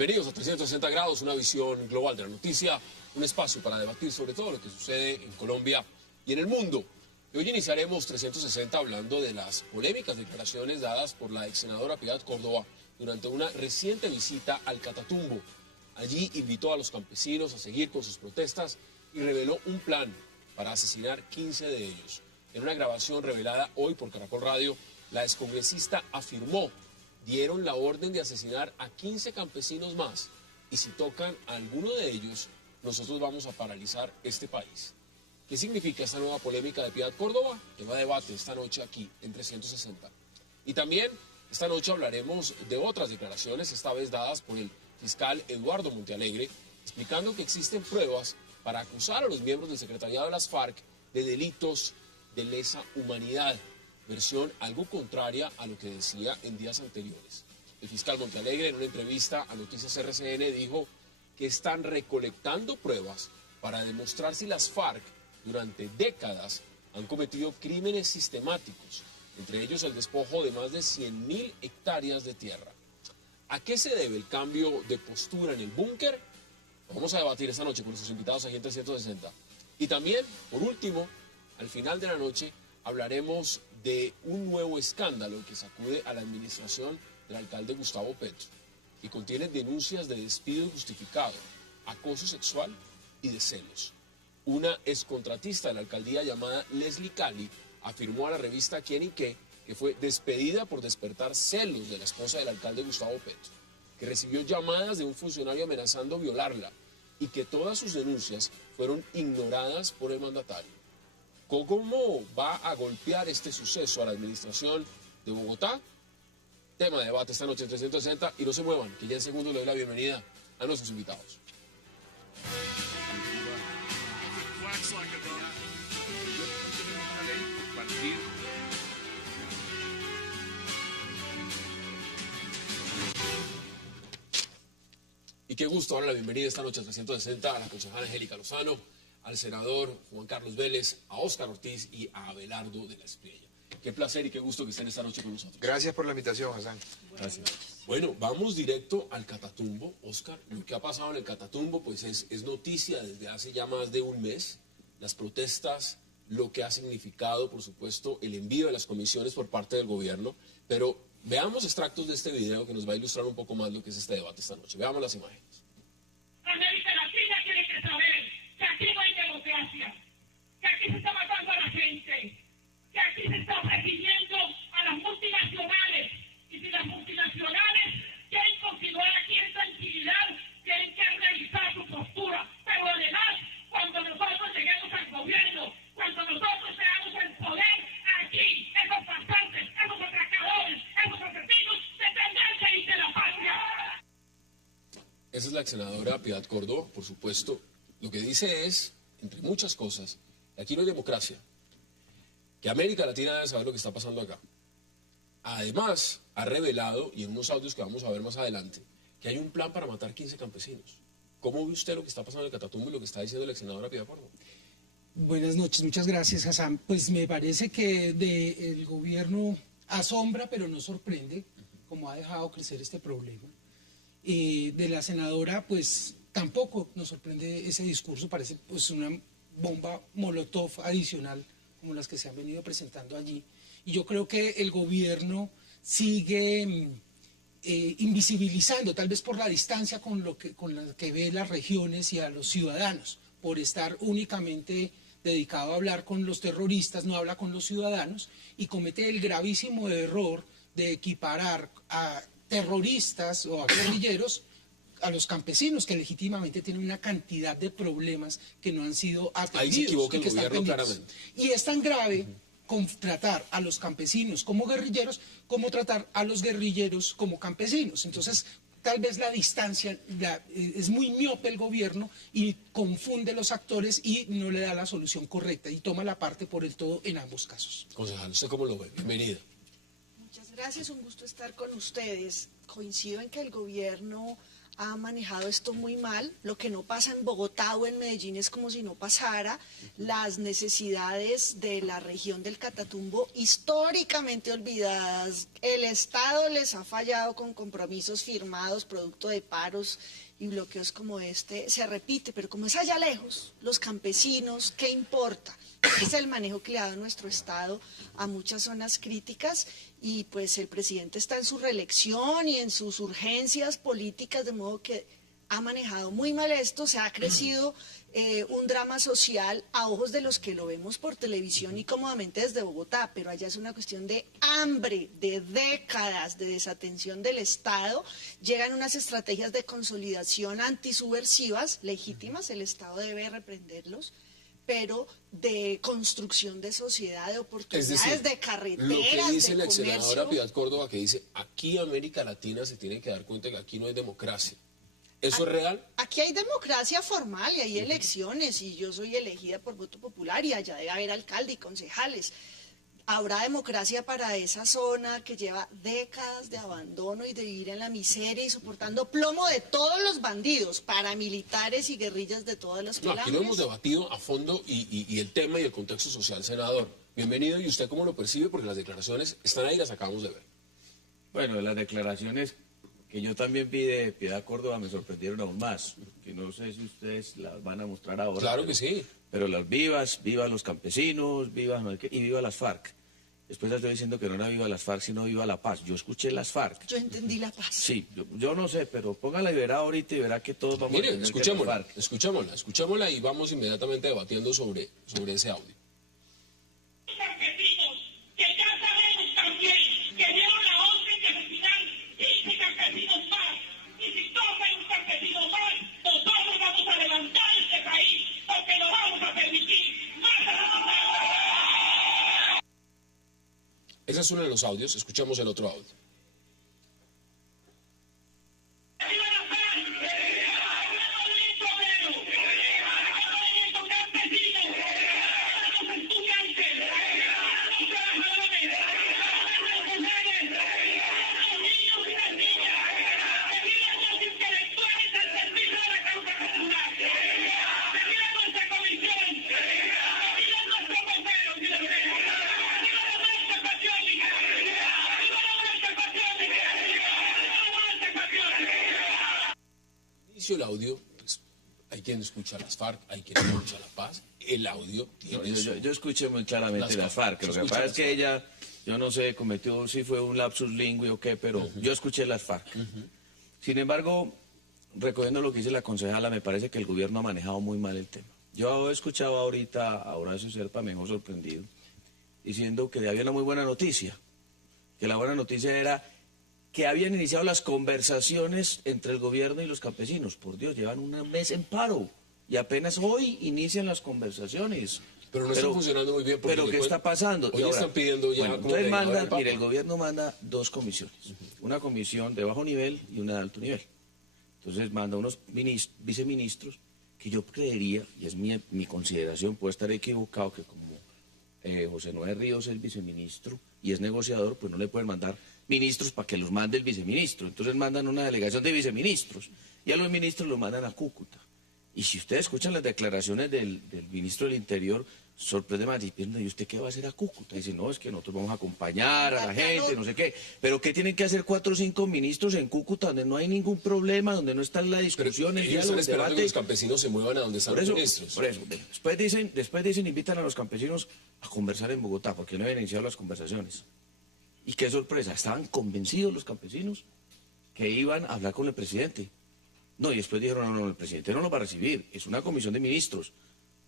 Bienvenidos a 360 grados, una visión global de la noticia, un espacio para debatir sobre todo lo que sucede en Colombia y en el mundo. Y hoy iniciaremos 360 hablando de las polémicas declaraciones dadas por la ex senadora Piedad Córdoba durante una reciente visita al Catatumbo. Allí invitó a los campesinos a seguir con sus protestas y reveló un plan para asesinar 15 de ellos. En una grabación revelada hoy por Caracol Radio, la excongresista afirmó: dieron la orden de asesinar a 15 campesinos más y si tocan a alguno de ellos, nosotros vamos a paralizar este país. ¿Qué significa esta nueva polémica de Piedad Córdoba? Tema de debate esta noche aquí en 360. Y también esta noche hablaremos de otras declaraciones, esta vez dadas por el fiscal Eduardo Montealegre, explicando que existen pruebas para acusar a los miembros del secretariado de las FARC de delitos de lesa humanidad, versión algo contraria a lo que decía en días anteriores. El fiscal Montealegre, en una entrevista a Noticias RCN, dijo que están recolectando pruebas para demostrar si las FARC durante décadas han cometido crímenes sistemáticos, entre ellos el despojo de más de 100.000 hectáreas de tierra. ¿A qué se debe el cambio de postura en el búnker? Lo vamos a debatir esta noche con nuestros invitados aquí en 360. Y también, por último, al final de la noche, hablaremos de un nuevo escándalo que sacude a la administración del alcalde Gustavo Petro y contiene denuncias de despido injustificado, acoso sexual y de celos. Una excontratista de la alcaldía llamada Leslie Cali afirmó a la revista Quién y Qué que fue despedida por despertar celos de la esposa del alcalde Gustavo Petro, que recibió llamadas de un funcionario amenazando violarla y que todas sus denuncias fueron ignoradas por el mandatario. ¿Cómo va a golpear este suceso a la administración de Bogotá? Tema de debate esta noche en 360 y no se muevan, que ya en segundo le doy la bienvenida a nuestros invitados. Y qué gusto darle la bienvenida esta noche a 360 a la concejala Angélica Lozano, al senador Juan Carlos Vélez, a Óscar Ortiz y a Abelardo de la Espriella. Qué placer y qué gusto que estén esta noche con nosotros. Gracias por la invitación, Hassan. Gracias. Bueno, vamos directo al Catatumbo. Óscar, lo que ha pasado en el Catatumbo pues es noticia desde hace ya más de un mes. Las protestas, lo que ha significado, por supuesto, el envío de las comisiones por parte del gobierno. Pero veamos extractos de este video que nos va a ilustrar un poco más lo que es este debate esta noche. Veamos las imágenes. América Latina tiene que saber que aquí no hay democracia, que aquí se está matando a la gente, que aquí se está oprimiendo a las multinacionales. Y si las multinacionales quieren continuar aquí en tranquilidad, tienen que revisar su postura. Pero además, cuando nosotros lleguemos al gobierno, cuando nosotros seamos el poder, aquí esos pasantes, esos atracadores, esos asesinos tendrán que irse de la patria. Esa es la ex senadora Piedad Córdoba, por supuesto. Lo que dice es, entre muchas cosas, que aquí no hay democracia, que América Latina debe saber lo que está pasando acá. Además, ha revelado, y en unos audios que vamos a ver más adelante, que hay un plan para matar 15 campesinos. ¿Cómo ve usted lo que está pasando en el Catatumbo y lo que está diciendo la ex senadora Piedad Córdoba? Buenas noches, muchas gracias, Hassan. Pues me parece que el gobierno asombra, pero no sorprende, como ha dejado crecer este problema. De la senadora, pues tampoco nos sorprende ese discurso, parece pues una bomba molotov adicional, como las que se han venido presentando allí. Y yo creo que el gobierno sigue invisibilizando, tal vez por la distancia con la que ve las regiones y a los ciudadanos, por estar únicamente dedicado a hablar con los terroristas, no habla con los ciudadanos y comete el gravísimo error de equiparar a terroristas o a guerrilleros a los campesinos, que legítimamente tienen una cantidad de problemas que no han sido atendidos. Ahí se equivoca el y que están gobierno pendientes. claramente. Y es tan grave con tratar a los campesinos como guerrilleros, como tratar a los guerrilleros como campesinos. Entonces, tal vez la distancia, es muy miope el gobierno y confunde los actores y no le da la solución correcta y toma la parte por el todo en ambos casos. Concejal, ¿usted cómo lo ve? Bienvenida. Muchas gracias, un gusto estar con ustedes. Coincido en que el gobierno ha manejado esto muy mal. Lo que no pasa en Bogotá o en Medellín es como si no pasara. Las necesidades de la región del Catatumbo, históricamente olvidadas, el Estado les ha fallado con compromisos firmados, producto de paros y bloqueos como este, se repite, pero como es allá lejos, los campesinos, ¿qué importa? Es el manejo que le ha dado nuestro Estado a muchas zonas críticas y pues el presidente está en su reelección y en sus urgencias políticas, de modo que ha manejado muy mal esto, se ha crecido un drama social a ojos de los que lo vemos por televisión y cómodamente desde Bogotá, pero allá es una cuestión de hambre, de décadas de desatención del Estado. Llegan unas estrategias de consolidación antisubversivas, legítimas, el Estado debe reprenderlos, pero de construcción de sociedad, de oportunidades, es decir, de carreteras, lo que dice de la ex comercio. senadora Piedad Córdoba, que dice, aquí América Latina se tiene que dar cuenta que aquí no hay democracia. ¿Eso es real? Aquí hay democracia formal y hay elecciones y yo soy elegida por voto popular y allá debe haber alcalde y concejales. Habrá democracia para esa zona que lleva décadas de abandono y de vivir en la miseria y soportando plomo de todos los bandidos, paramilitares y guerrillas de todas las No, clases. aquí lo hemos debatido a fondo y el tema y el contexto social, senador. Bienvenido, ¿y usted cómo lo percibe? Porque las declaraciones están ahí, las acabamos de ver. Bueno, las declaraciones que yo también vi de Piedad Córdoba me sorprendieron aún más, que no sé si ustedes las van a mostrar ahora. Claro que sí. Pero las vivas, viva los campesinos, viva no sé qué, y viva las FARC. Después estoy diciendo que no era viva las FARC, sino viva la paz. Yo escuché las FARC. Yo entendí la paz. Sí, yo no sé, pero póngala y verá ahorita y verá que todos vamos a Mire, entender que escuchémosla, las FARC. escuchémosla y vamos inmediatamente debatiendo sobre ese audio. Campesinos, que ya sabemos también que dieron la orden de retirar 15 campesinos más. Y si tocan un campesino más, nosotros vamos a levantar este país, porque no vamos a permitir más. Ese es uno de los audios, escuchemos el otro audio. ¡Viva la paz! ¡El movimiento obrero! ¡El movimiento campesino! ¡Los estudiantes! ¡Los trabajadores! ¡Las mujeres! ¡Los niños y las niñas! ¡Que vivan los intelectuales al servicio de la causa popular! ¡Que viva nuestra comisión! ¡Que vivan nuestros bomberos y las ¡Que viva la marcha patriótica! ¡Que viva la marcha patriótica! ¡Que viva la marcha patriótica! Inicio el audio, pues, hay quien escucha las FARC, hay quien escucha la paz. El audio tiene Yo escuché muy claramente las FARC. Lo que escucha pasa las es que FARC. ella, yo no sé, cometió, si fue un lapsus lingüi o qué, pero yo escuché las FARC. Sin embargo, recogiendo lo que dice la concejala, me parece que el gobierno ha manejado muy mal el tema. Yo he escuchado ahorita a Horacio Serpa, me dejó sorprendido, diciendo que había una muy buena noticia, que la buena noticia era que habían iniciado las conversaciones entre el gobierno y los campesinos. Por Dios, llevan un mes en paro y apenas hoy inician las conversaciones. Pero no están funcionando muy bien porque Pero le ¿qué cuento- está pasando? Hoy Y ahora, están pidiendo ya bueno, como entonces legislador manda, al Papa. mire, el gobierno manda dos comisiones. Una comisión de bajo nivel y una de alto nivel. Entonces manda unos viceministros que yo creería, y es mi consideración, puede estar equivocado, que como José Noé Ríos es viceministro y es negociador, pues no le pueden mandar ministros para que los mande el viceministro. Entonces mandan una delegación de viceministros y a los ministros los mandan a Cúcuta. Y si ustedes escuchan las declaraciones del ministro del Interior, sorprende más, diciendo, ¿y usted qué va a hacer a Cúcuta? Dice, no, es que nosotros vamos a acompañar a la gente, no sé qué. Pero ¿qué tienen que hacer 4 o 5 ministros en Cúcuta, donde no hay ningún problema, donde no está la Pero discusión, el ellos diálogo, están el esperando que debate? los campesinos se muevan a donde están Por los eso, ministros. después dicen, invitan a los campesinos a conversar en Bogotá, porque no habían iniciado las conversaciones. Y qué sorpresa, estaban convencidos los campesinos que iban a hablar con el presidente. No, y después dijeron, no, el presidente no nos va a recibir, es una comisión de ministros.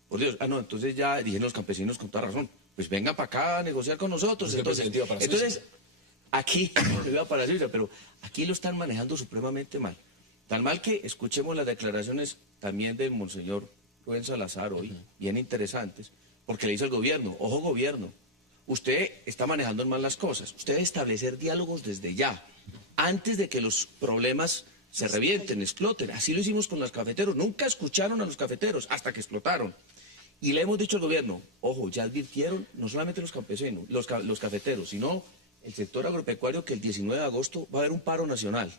Por Dios, entonces ya dijeron los campesinos con toda razón, pues vengan para acá a negociar con nosotros. Es que el presidente iba para entonces Suiza. aquí, iba para Suiza, pero aquí lo están manejando supremamente mal. Tan mal que escuchemos las declaraciones también del monseñor Rubén Salazar hoy, bien interesantes, porque le dice al gobierno, ojo gobierno, usted está manejando mal las cosas, usted debe establecer diálogos desde ya, antes de que los problemas se revienten, exploten. Así lo hicimos con los cafeteros, nunca escucharon a los cafeteros hasta que explotaron. Y le hemos dicho al gobierno, ojo, ya advirtieron no solamente los campesinos, los cafeteros, sino el sector agropecuario, que el 19 de agosto va a haber un paro nacional.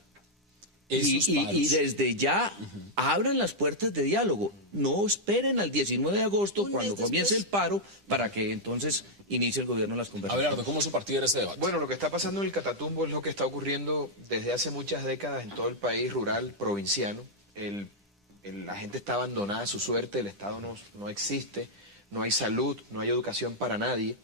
esos y paros. desde ya abran las puertas de diálogo. No esperen al 19 de agosto, Un mes cuando después. comience el paro, para que entonces inicie el gobierno las conversaciones. Abelardo, ¿cómo es su partido en este debate? Bueno, lo que está pasando en el Catatumbo es lo que está ocurriendo desde hace muchas décadas en todo el país rural, provinciano. La gente está abandonada a su suerte, el Estado no existe, no hay salud, no hay educación para nadie.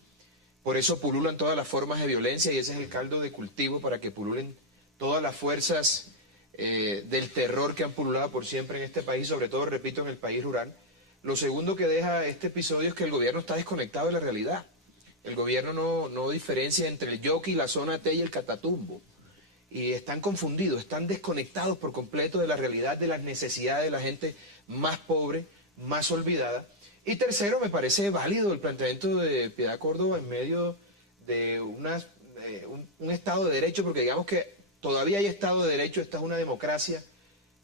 Por eso pululan todas las formas de violencia y ese es el caldo de cultivo para que pululen todas las fuerzas del terror que han pululado por siempre en este país, sobre todo, repito, en el país rural. Lo segundo que deja este episodio es que el gobierno está desconectado de la realidad. El gobierno no diferencia entre el Yoki, la zona T y el Catatumbo. Y están confundidos, están desconectados por completo de la realidad, de las necesidades de la gente más pobre, más olvidada. Y tercero, me parece válido el planteamiento de Piedad Córdoba en medio de un Estado de Derecho, porque digamos que todavía hay Estado de Derecho, esta es una democracia,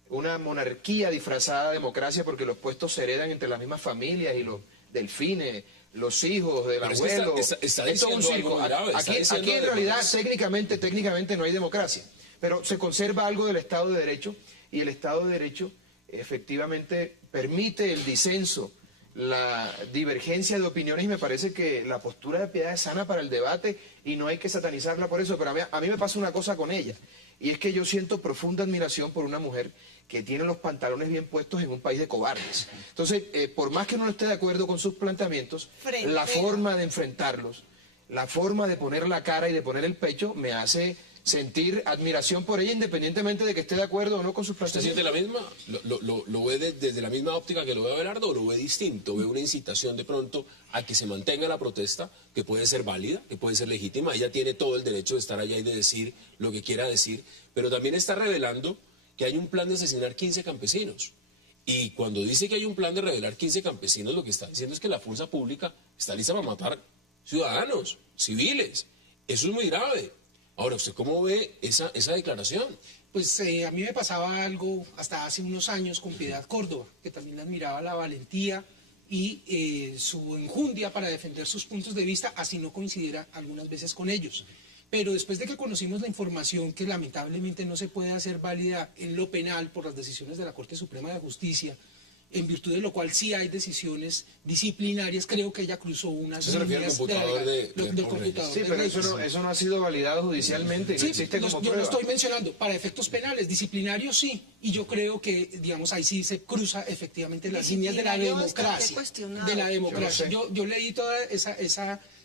una monarquía disfrazada de democracia, porque los puestos se heredan entre las mismas familias y los delfines, los hijos del Pero es que abuelo. está Es todo un diciendo circo. algo grave, está Aquí diciendo en además- realidad, técnicamente no hay democracia, pero se conserva algo del Estado de Derecho y el Estado de Derecho efectivamente permite el disenso, la divergencia de opiniones y me parece que la postura de Piedad es sana para el debate y no hay que satanizarla por eso, pero a mí me pasa una cosa con ella y es que yo siento profunda admiración por una mujer que tiene los pantalones bien puestos en un país de cobardes. Entonces, por más que uno no esté de acuerdo con sus planteamientos, la forma de enfrentarlos, la forma de poner la cara y de poner el pecho me hace sentir admiración por ella independientemente de que esté de acuerdo o no con sus ¿Usted planteamientos. siente la misma? ¿Lo ve desde la misma óptica que lo ve Abelardo o lo ve distinto? ¿Ve una incitación de pronto a que se mantenga la protesta, que puede ser válida, que puede ser legítima? Ella tiene todo el derecho de estar allá y de decir lo que quiera decir, pero también está revelando que hay un plan de asesinar 15 campesinos. Y cuando dice que hay un plan de revelar 15 campesinos, lo que está diciendo es que la fuerza pública está lista para matar ciudadanos, civiles. Eso es muy grave. Ahora, ¿usted cómo ve esa declaración? Pues a mí me pasaba algo hasta hace unos años con Piedad Córdoba, que también le admiraba la valentía y su enjundia para defender sus puntos de vista, así no coincidiera algunas veces con ellos. Pero después de que conocimos la información que lamentablemente no se puede hacer válida en lo penal por las decisiones de la Corte Suprema de Justicia, en virtud de lo cual sí hay decisiones disciplinarias, creo que ella cruzó unas ¿Usted se refiere al líneas computador del de computador. Sí, de pero Reyes. eso no ha sido validado judicialmente y no Sí, existe como yo lo prueba. estoy mencionando para efectos penales, disciplinarios sí, y yo creo que, digamos, ahí sí se cruza efectivamente las líneas de la Disciplinario bastante democracia. cuestionado. De la democracia. Yo Yo leí toda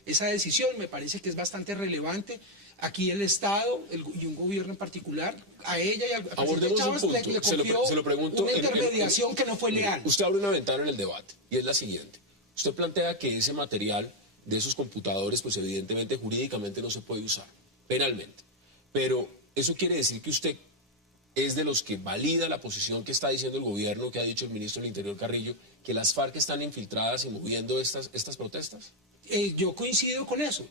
esa decisión, me parece que es bastante relevante. Aquí el Estado y un gobierno en particular, a ella y al presidente Abordemos un Chávez punto. le Se confió lo pregunto. una intermediación que no fue leal. Usted abre una ventana en el debate y es la siguiente. Usted plantea que ese material de esos computadores, pues evidentemente jurídicamente no se puede usar, penalmente. Pero eso quiere decir que usted es de los que valida la posición que está diciendo el gobierno, que ha dicho el ministro del Interior Carrillo, que las FARC están infiltradas y moviendo estas protestas. Yo coincido con eso,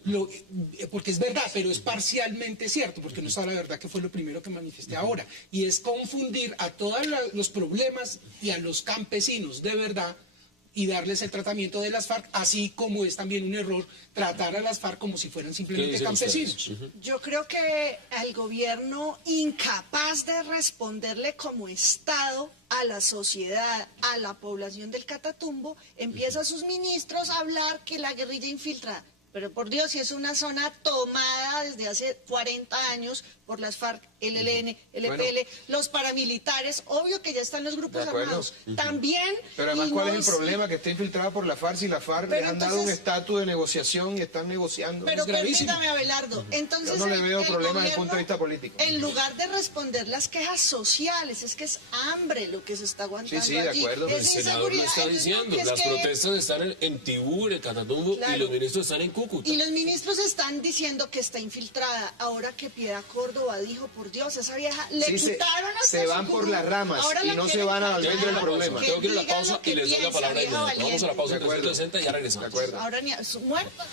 porque es verdad, pero es parcialmente cierto, porque no está la verdad que fue lo primero que manifesté ahora, y es confundir a todos los problemas y a los campesinos de verdad y darles el tratamiento de las FARC, así como es también un error tratar a las FARC como si fueran ¿Qué simplemente dicen campesinos. ustedes? Yo creo que el gobierno incapaz de responderle como Estado a la sociedad, a la población del Catatumbo, empieza a sus ministros a hablar que la guerrilla infiltra. Pero por Dios, si es una zona tomada desde hace 40 años por las FARC, el ELN, el EPL, los paramilitares, obvio que ya están los grupos De acuerdo. armados. También... Pero además, y ¿cuál no es el problema? Que está infiltrada por la FARC y la FARC Pero les han dado un entonces- estatus de negociación y están negociando. Pero Es gravísimo. permítame, Abelardo, entonces Yo no le el- veo el problema desde el gobierno, punto de vista político. En lugar de responder las quejas sociales, es que es hambre lo que se está aguantando Sí, sí, de allí. acuerdo. Es El senador lo inseguridad. está Entonces, diciendo. es Las que- protestas están en Tibú, en el Catatumbo, y Claro. los ministros están en Cúcuta. Y los ministros están diciendo que está infiltrada. Ahora que Piedad Córdoba dijo, por Dios, esa vieja le Sí, quitaron hasta se su van por curul. las ramas Ahora y la no se quieren van a callar. volver del problema. Tengo que ir a la digan pausa lo que y les doy la piensa, palabra de vieja inmediato. Vamos a la pausa De acuerdo. 360 y ya regresamos. De acuerdo. Ahora ni a su muerto.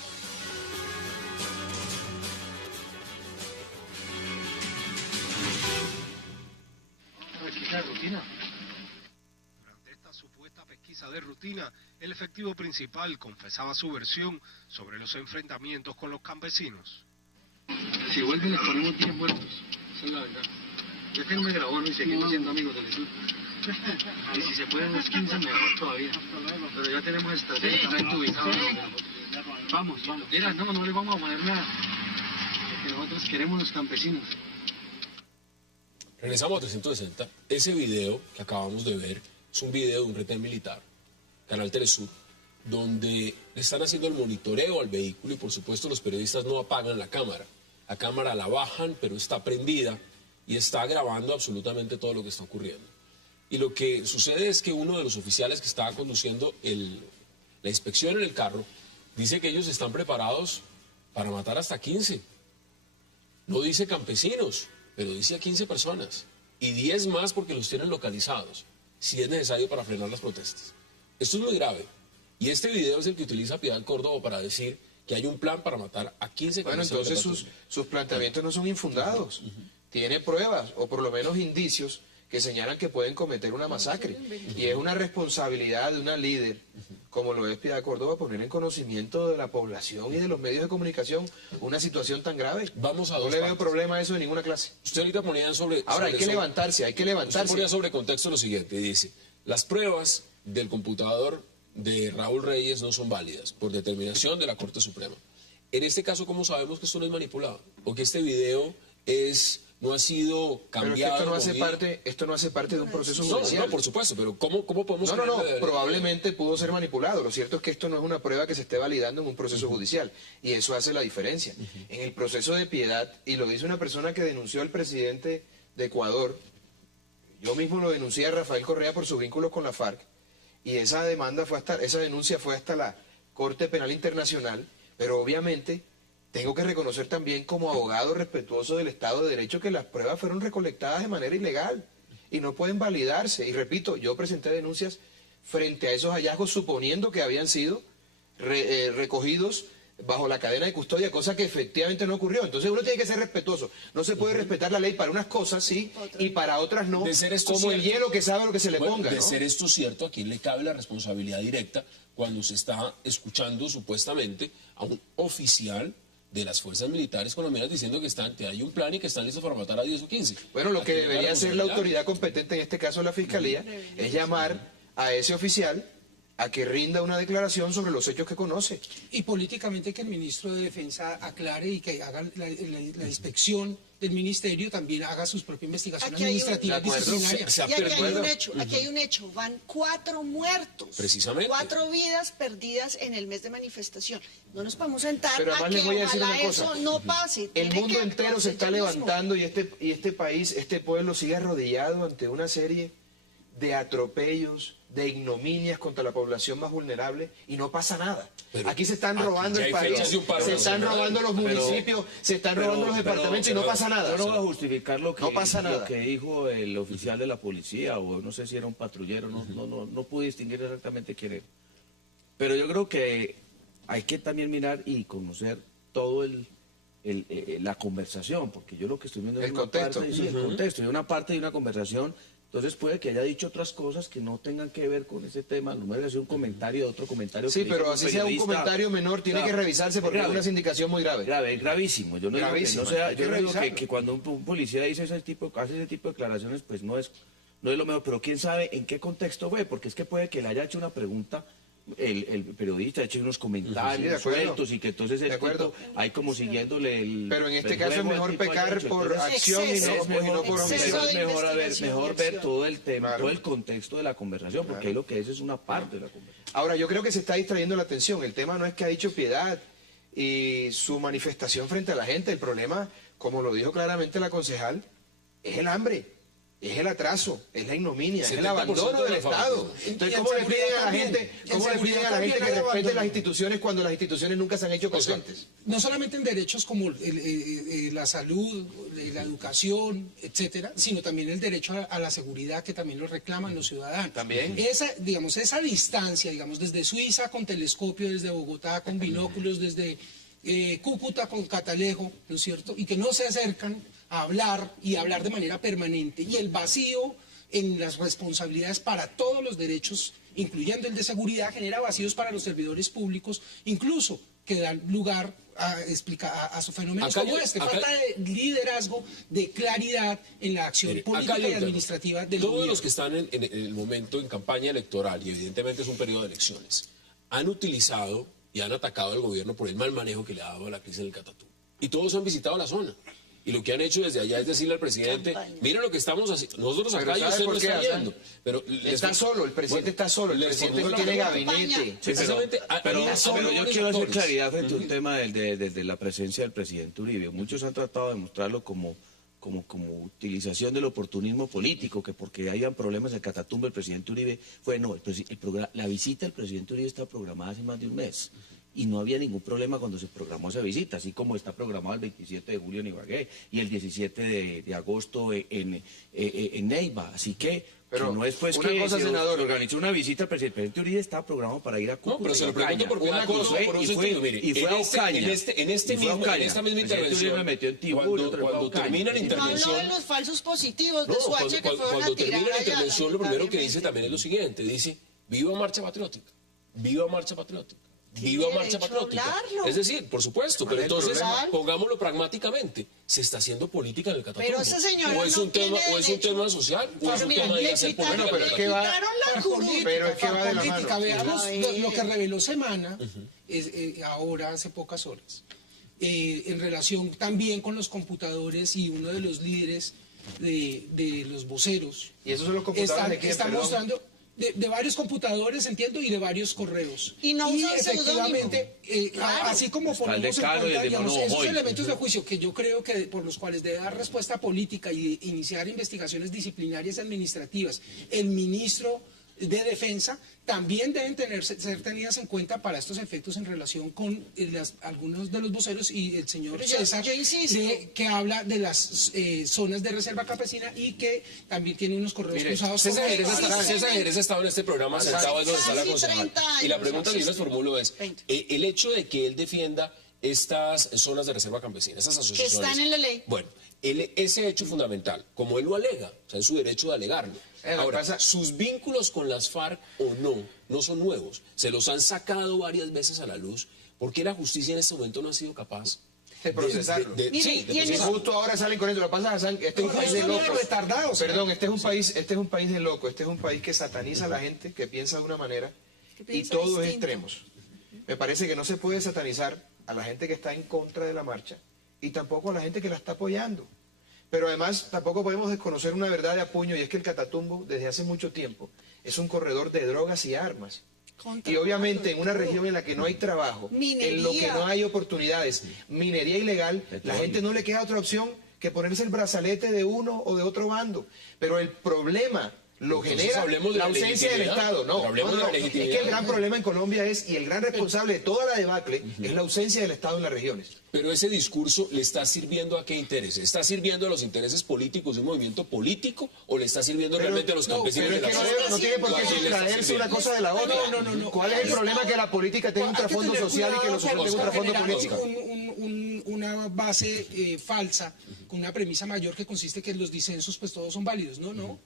Durante esta supuesta pesquisa de rutina, el efectivo principal confesaba su versión sobre los enfrentamientos con los campesinos. Si vuelven les ponemos 10 muertos. Esa es la verdad. Déjenme grabando y seguimos siendo amigos del sur. Y si se pueden los 15, mejor todavía. Pero ya tenemos estratégicamente ubicados. Vamos. Mira, no le vamos a poner nada. Porque nosotros queremos los campesinos. Regresamos a 360. Ese video que acabamos de ver es un video de un retén militar, Canal Telesur, donde le están haciendo el monitoreo al vehículo y por supuesto los periodistas no apagan la cámara. La cámara la bajan, pero está prendida y está grabando absolutamente todo lo que está ocurriendo. Y lo que sucede es que uno de los oficiales que estaba conduciendo la inspección en el carro dice que ellos están preparados para matar hasta 15. No dice campesinos, pero dice a 15 personas. Y 10 más porque los tienen localizados, si es necesario para frenar las protestas. Esto es muy grave. Y este video es el que utiliza Piedad Córdoba para decir que hay un plan para matar a 15 Bueno, entonces sus planteamientos no son infundados. Tiene pruebas, o por lo menos indicios, que señalan que pueden cometer una masacre. Y es una responsabilidad de una líder, como lo es Piedad Córdoba, poner en conocimiento de la población y de los medios de comunicación una situación tan grave. Vamos a no dos le veo partes. problema a eso de ninguna clase. Usted ahorita ponía sobre... Ahora, hay que levantarse. Usted ponía sobre contexto lo siguiente, dice, las pruebas del computador de Raúl Reyes no son válidas por determinación de la Corte Suprema. En este caso, ¿cómo sabemos que esto no es manipulado? O que este video no ha sido cambiado. Pero es que esto no hace parte de un proceso No, judicial. no, por supuesto, pero ¿cómo podemos... No, probablemente pudo ser manipulado. Lo cierto es que esto no es una prueba que se esté validando en un proceso judicial, y eso hace la diferencia. En el proceso de Piedad, y lo dice una persona que denunció al presidente de Ecuador, yo mismo lo denuncié a Rafael Correa por sus vínculos con la FARC, y esa denuncia fue hasta la Corte Penal Internacional, pero obviamente tengo que reconocer también como abogado respetuoso del Estado de Derecho que las pruebas fueron recolectadas de manera ilegal y no pueden validarse. Y repito, yo presenté denuncias frente a esos hallazgos suponiendo que habían sido recogidos bajo la cadena de custodia, cosa que efectivamente no ocurrió. Entonces uno tiene que ser respetuoso. No se puede respetar la ley para unas cosas, sí, y para otras no, como el hielo que sabe lo que se le ponga. De ser esto cierto, ¿a quién le cabe la responsabilidad directa cuando se está escuchando supuestamente a un oficial de las fuerzas militares colombianas diciendo que hay un plan y que están listos para matar a 10 o 15? Bueno, lo que debería hacer la autoridad competente, en este caso la Fiscalía, es llamar a ese oficial a que rinda una declaración sobre los hechos que conoce. Y políticamente que el ministro de Defensa aclare y que haga la inspección del ministerio, también haga sus propias investigaciones administrativas disciplinarias. Y aquí hay un hecho, van 4 muertos. Precisamente. 4 vidas perdidas en el mes de manifestación. No nos podemos sentar Pero además a que les voy a decir ojalá una cosa. eso no pase. El Tiene mundo que entero se está actuarse ya mismo. levantando y este país, este pueblo sigue arrodillado ante una serie de atropellos, de ignominias contra la población más vulnerable y no pasa nada. Pero aquí se están robando el país, se están robando los municipios, se están robando los departamentos y no pasa nada. Yo no voy a justificar lo No que dijo el oficial de la policía, o no sé si era un patrullero, no pude distinguir exactamente quién era. Pero yo creo que hay que también mirar y conocer todo la conversación, porque yo lo que estoy viendo es El una contexto. parte, sí, el contexto, y una parte de una conversación. Entonces puede que haya dicho otras cosas que no tengan que ver con ese tema. No me haga un comentario de otro comentario. Sí, que pero hizo así sea un periodista. comentario menor, tiene que revisarse porque es una sindicación muy grave. Grave, es gravísimo. Yo no digo que Gravísimo, no sea, hay que yo no digo revisarlo. que cuando un policía hace ese tipo de declaraciones, pues no es lo mejor. Pero quién sabe en qué contexto fue, porque es que puede que le haya hecho una pregunta el periodista, ha hecho unos comentarios sueltos y que entonces el tipo ahí como siguiéndole el... Pero en este el caso es juego, mejor el tipo haya pecar hecho. por Entonces, acción y no por omisión. Exceso de mejor ver todo el tema, Claro. todo el contexto de la conversación, porque ahí lo que es una parte de la conversación. Ahora, yo creo que se está distrayendo la atención. El tema no es que ha dicho Piedad y su manifestación frente a la gente. El problema, como lo dijo claramente la concejal, es el hambre, es el atraso, es la ignominia, es el 70% abandono de del la Estado. familia. Entonces, Y ¿cómo en le piden a la seguridad gente, también. cómo le En piden a la gente que seguridad también respete hay las instituciones cuando las instituciones nunca se han hecho presentes? No solamente en derechos como la salud, la educación, etcétera, sino también el derecho a la seguridad que también lo reclaman los ciudadanos. También. Esa distancia, desde Suiza con telescopio, desde Bogotá con binóculos, desde Cúcuta con catalejo, ¿no es cierto? Y que no se acercan a hablar y hablar de manera permanente. Y el vacío en las responsabilidades para todos los derechos, incluyendo el de seguridad, genera vacíos para los servidores públicos, incluso que dan lugar a su fenómeno Acá como yo- este, acá- falta de liderazgo, de claridad en la acción Mire, política acá hay y un tema. administrativa del Todos gobierno. los que están en el momento en campaña electoral, y evidentemente es un periodo de elecciones, han utilizado y han atacado al gobierno por el mal manejo que le ha dado a la crisis del Catatumbo. Y todos han visitado la zona. Y lo que han hecho desde allá es decirle al presidente, miren lo que estamos haciendo. Nosotros Pero acá y ¿sabe usted por no qué, está Hassan? yendo. Pero les- Está solo, el presidente está solo, el les presidente no formulo tiene la pregunta. gabinete. Precisamente, Pero, había solo pero yo varios quiero hacer actores. claridad frente a un tema de la presencia del presidente Uribe. Muchos han tratado de mostrarlo como utilización del oportunismo político, que porque hayan problemas en Catatumbo el presidente Uribe fue, no, la visita del presidente Uribe está programada hace más de un mes. Y no había ningún problema cuando se programó esa visita, así como está programado el 27 de julio en Ibagué y el 17 de agosto en Neiva. Así que Pero no es pues una que cosa, se senador. organizó una visita al presidente Uribe, estaba programado para ir a Cúcuta. No, pero se lo y a Ocaña. pregunto porque Una una cosa, cosa, por un y fue- sentido, mire, y fue a en este- Ocaña. en esta Y fue a misma Ocaña. intervención, El presidente Uribe me metió en Tibú, cuando otro fue a cuando Ocaña. termina la No hablo intervención, de los falsos positivos de no, Soacha cuando, que cuando- fueron cuando a tirar termina la allá, intervención, lo primero que dice lamentablemente. también es lo siguiente, dice, viva Marcha Patriótica, viva Marcha Patriótica. Viva Tiene Marcha derecho a Patriótica. hablarlo. Es decir, por supuesto, pero es el entonces problema? pongámoslo pragmáticamente. ¿Se está haciendo política en el Catatumbo? Pero esa señora ¿O es no un tema, tiene o es un derecho. tema social? ¿O Pues es un mira, tema de le hacer quitaron- política? Bueno, pero en el es que va- quitaron la Par curul. política, Pero es que par va de la política. mano. Veamos A lo que ver. reveló Semana ahora hace pocas horas, en relación también con los computadores y uno de los líderes de los voceros. ¿Y esos son los computadores de quién, Está perdón? mostrando de varios computadores, entiendo, y de varios correos. Y no usan efectivamente, Claro. así como Está el ponemos de en Calo y el cuenta, de digamos, Mono esos hoy. elementos de juicio que yo creo que por los cuales debe dar respuesta política y iniciar investigaciones disciplinarias y administrativas, el ministro de Defensa también deben ser tenidas en cuenta para estos efectos en relación con algunos de los voceros y el señor Pero César, yo insisto. que habla de las zonas de reserva campesina y que también tiene unos correos Mire, cruzados. César con- Jerez Sí, César Jerez ha estado en este programa sentado en donde está la Casi concejal. 30 años, Y la pregunta que yo sí, les formulo es, 20. el hecho de que él defienda estas zonas de reserva campesina, esas asociaciones... están en la ley. Bueno, ese hecho fundamental, como él lo alega, o sea, es su derecho de alegarlo. Lo que Ahora, pasa- sus vínculos con las FARC o no son nuevos. Se los han sacado varias veces a la luz. ¿Por qué la justicia en este momento no ha sido capaz De procesarlo. Mire, sí, de y en procesarlo? eso- Justo ahora salen con esto. Lo que pasa, Hassan, que este es un No, país de no, no, locos. retardados. Perdón, este es un país de locos. Este es un país que sataniza a la gente, que piensa de una manera Que y piensa todo es distinto. extremos. Me parece que no se puede satanizar a la gente que está en contra de la marcha y tampoco a la gente que la está apoyando. Pero además tampoco podemos desconocer una verdad de apuño y es que el Catatumbo desde hace mucho tiempo es un corredor de drogas y armas. Y obviamente en una región en la que no hay trabajo, en lo que Minería. no hay oportunidades, minería ilegal, la gente no le queda otra opción que ponerse el brazalete de uno o de otro bando. Pero el problema lo Entonces, genera hablemos de la la ausencia del legitimidad. Estado. No, Pero hablemos no, de la no. Es legitimidad. que el gran problema en Colombia es, y el gran responsable de toda la debacle, es la ausencia del Estado en las regiones. Pero ese discurso le está sirviendo a qué intereses? ¿Está sirviendo a los intereses políticos de un movimiento político o le está sirviendo realmente a los campesinos Pero de es la que zona? no tiene por ¿O a qué quién le está sustraerse sirviendo? una cosa de la otra. No. ¿Cuál es el problema que la política tenga un Hay que trasfondo tener social y que lo social cuidado tenga un con trasfondo generar político? una base falsa, con una premisa mayor que consiste que los disensos pues todos son válidos. No.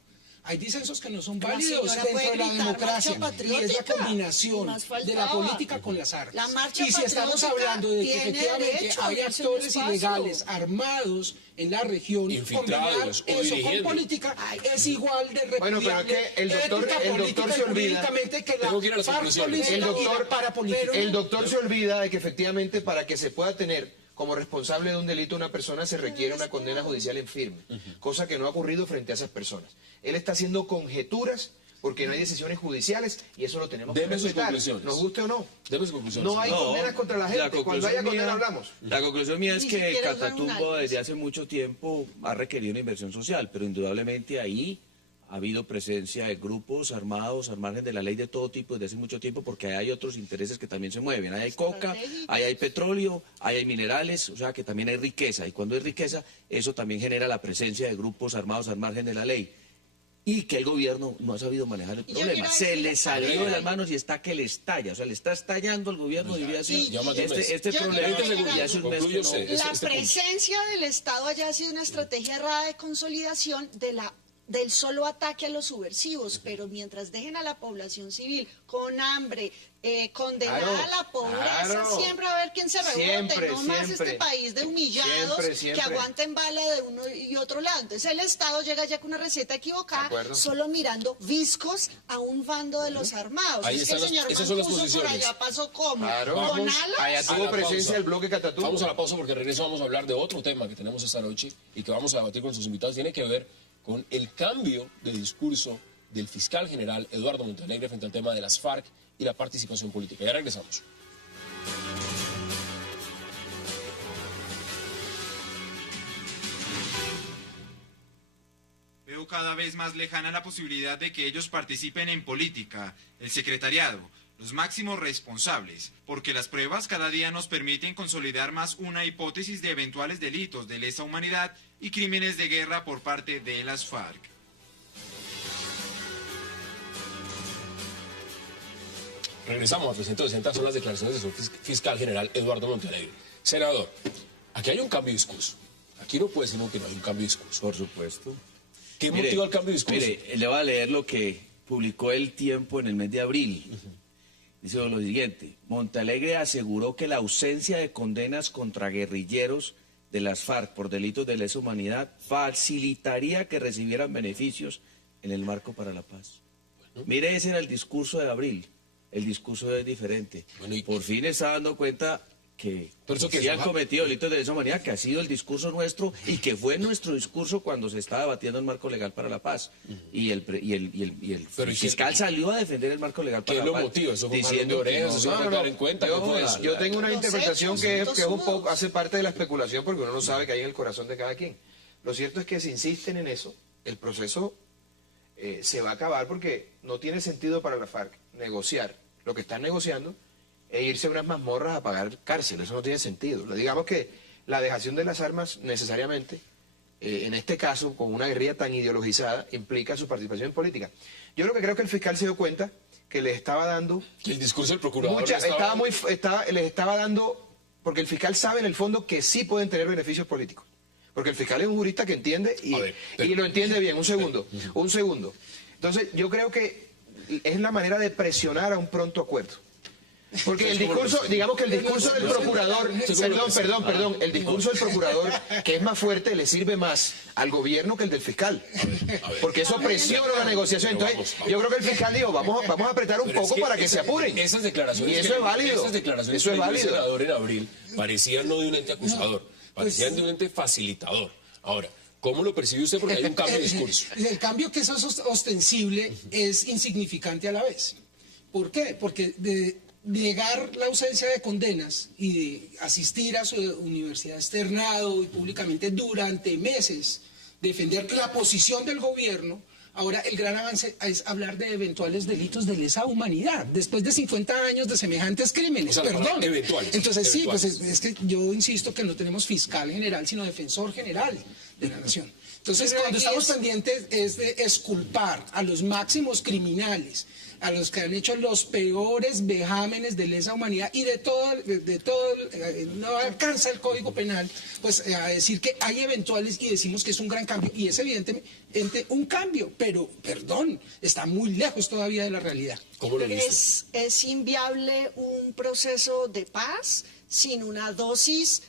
Hay disensos que no son La válidos señora dentro puede de la gritar democracia. marcha Y es la patriótica. combinación Más de la faltaba. política con las armas. La marcha y si estamos patriótica hablando de que tiene efectivamente derecho a hay abrirse un actores espacio. ilegales armados en la región, Infiltrados combinar o eso con dirigiendo. política es igual de repudiable, Bueno, pero es que el doctor ética, política se y olvida. jurídicamente que Tengo que ir a la las FARC conclusiones. política El doctor- y la parapolítica. El doctor se olvida de que efectivamente para que se pueda tener como responsable de un delito una persona se requiere una condena judicial en firme, cosa que no ha ocurrido frente a esas personas. Él está haciendo conjeturas porque no hay decisiones judiciales y eso lo tenemos que Deme sus respetar, conclusiones. nos guste o no. Deme sus conclusiones. No hay condenas contra la gente, cuando haya condena hablamos. La conclusión mía es Ni que el siquiera usan un Catatumbo análisis. desde hace mucho tiempo ha requerido una inversión social, pero indudablemente ahí ha habido presencia de grupos armados al margen de la ley de todo tipo desde hace mucho tiempo porque hay otros intereses que también se mueven. Ahí hay coca, ahí hay petróleo, ahí hay minerales, o sea que también hay riqueza. Y cuando hay riqueza, eso también genera la presencia de grupos armados al margen de la ley. Y que el gobierno no ha sabido manejar el Y yo problema. quiero Se decirle le salió también- de las manos y está que le estalla. O sea, le está estallando al gobierno, diría así. ya más de un mes. Este Yo problema quiero decir ya hace un mes que Concluye no. usted. La este punto. presencia del Estado allá ha sido una estrategia errada de consolidación de la del solo ataque a los subversivos, pero mientras dejen a la población civil con hambre, condenada Claro, a la pobreza, claro. siempre va a haber quien se rebote, Siempre, no más siempre. este país de humillados Siempre. que aguanten bala de uno y otro lado. Entonces el Estado llega ya con una receta De equivocada, acuerdo. solo mirando viscos a un bando de los armados. Ahí Es que el están señor esas son las Mancuso por posiciones. allá pasó como, Claro. con Vamos alas. Allá a tuvo la presencia pausa. el bloque Catatumbo. Vamos a la pausa porque regreso vamos a hablar de otro tema que tenemos esta noche y que vamos a debatir con sus invitados. Tiene que ver con el cambio de discurso del fiscal general Eduardo Montalegre frente al tema de las FARC y la participación política. Ya regresamos. Veo cada vez más lejana la posibilidad de que ellos participen en política, el secretariado, los máximos responsables, porque las pruebas cada día nos permiten consolidar más una hipótesis de eventuales delitos de lesa humanidad y crímenes de guerra por parte de las FARC. Regresamos a 360, son las declaraciones de su fiscal general Eduardo Montalegre. Senador, aquí hay un cambio de discurso. Aquí no puede decir que no hay un cambio de discurso. Por supuesto. ¿Qué Mire, motiva el cambio de discurso? Mire, le voy a leer lo que publicó El Tiempo en el mes de abril. Dice lo siguiente: Montalegre aseguró que la ausencia de condenas contra guerrilleros de las FARC por delitos de lesa humanidad facilitaría que recibieran beneficios en el marco para la paz. Mire, ese era el discurso de abril. El discurso es diferente. Bueno, y- por fin está dando cuenta que Pero eso que sí es- han cometido delitos de lesa humanidad, que ha sido el discurso nuestro y que fue nuestro discurso cuando se estaba debatiendo el marco legal para la paz. Y el Pero ¿y qué- fiscal salió a defender el marco legal para ¿Qué la lo paz. motiva? Eso fue un jalón de diciendo que orejas, no. eso hay que tener en cuenta. ¿Qué fue eso? Yo tengo una Los interpretación hechos, que es un todos poco, hace parte de la especulación porque uno no sabe qué hay en el corazón de cada quien. Lo cierto es que si insisten en eso, el proceso se va a acabar porque no tiene sentido para la FARC negociar lo que están negociando e irse a unas mazmorras a pagar cárcel. Eso no tiene sentido. Digamos que la dejación de las armas necesariamente, en este caso, con una guerrilla tan ideologizada, implica su participación en política. Yo lo que creo que el fiscal se dio cuenta que les estaba dando Que el discurso del procurador les estaba... estaba dando, porque el fiscal sabe en el fondo que sí pueden tener beneficios políticos. Porque el fiscal es un jurista que entiende A ver, y lo entiende bien. Un segundo. Entonces, yo creo que es la manera de presionar a un pronto acuerdo. Porque el discurso, digamos que el discurso del procurador, perdón, el discurso del procurador, que es más fuerte, le sirve más al gobierno que el del fiscal. Porque eso presiona la negociación. Pero Entonces, vamos. yo creo que el fiscal dijo, vamos a apretar un Pero es poco que para que se apuren. Esas declaraciones Y eso es válido. Esas declaraciones Eso es que dio el válido. senador en abril parecían no de un ente acusador, parecían de un ente facilitador. Ahora, ¿cómo lo percibe usted? Porque hay un cambio de discurso. El cambio que es ostensible es insignificante a la vez. ¿Por qué? Porque de negar la ausencia de condenas y de asistir a su universidad externado y públicamente durante meses, defender la posición del gobierno, ahora el gran avance es hablar de eventuales delitos de lesa humanidad, después de 50 años de semejantes crímenes, O sea, perdón. eventuales, Entonces sí, pues eventuales. es que yo insisto que no tenemos fiscal general, sino defensor general de la nación. Entonces, Pero cuando aquí estamos es- pendientes es de exculpar a los máximos criminales, a los que han hecho los peores vejámenes de lesa humanidad y de todo, no alcanza el Código Penal, pues a decir que hay eventuales y decimos que es un gran cambio, y es evidentemente un cambio, pero, perdón, está muy lejos todavía de la realidad. ¿Cómo lo viste? Es inviable un proceso de paz sin una dosis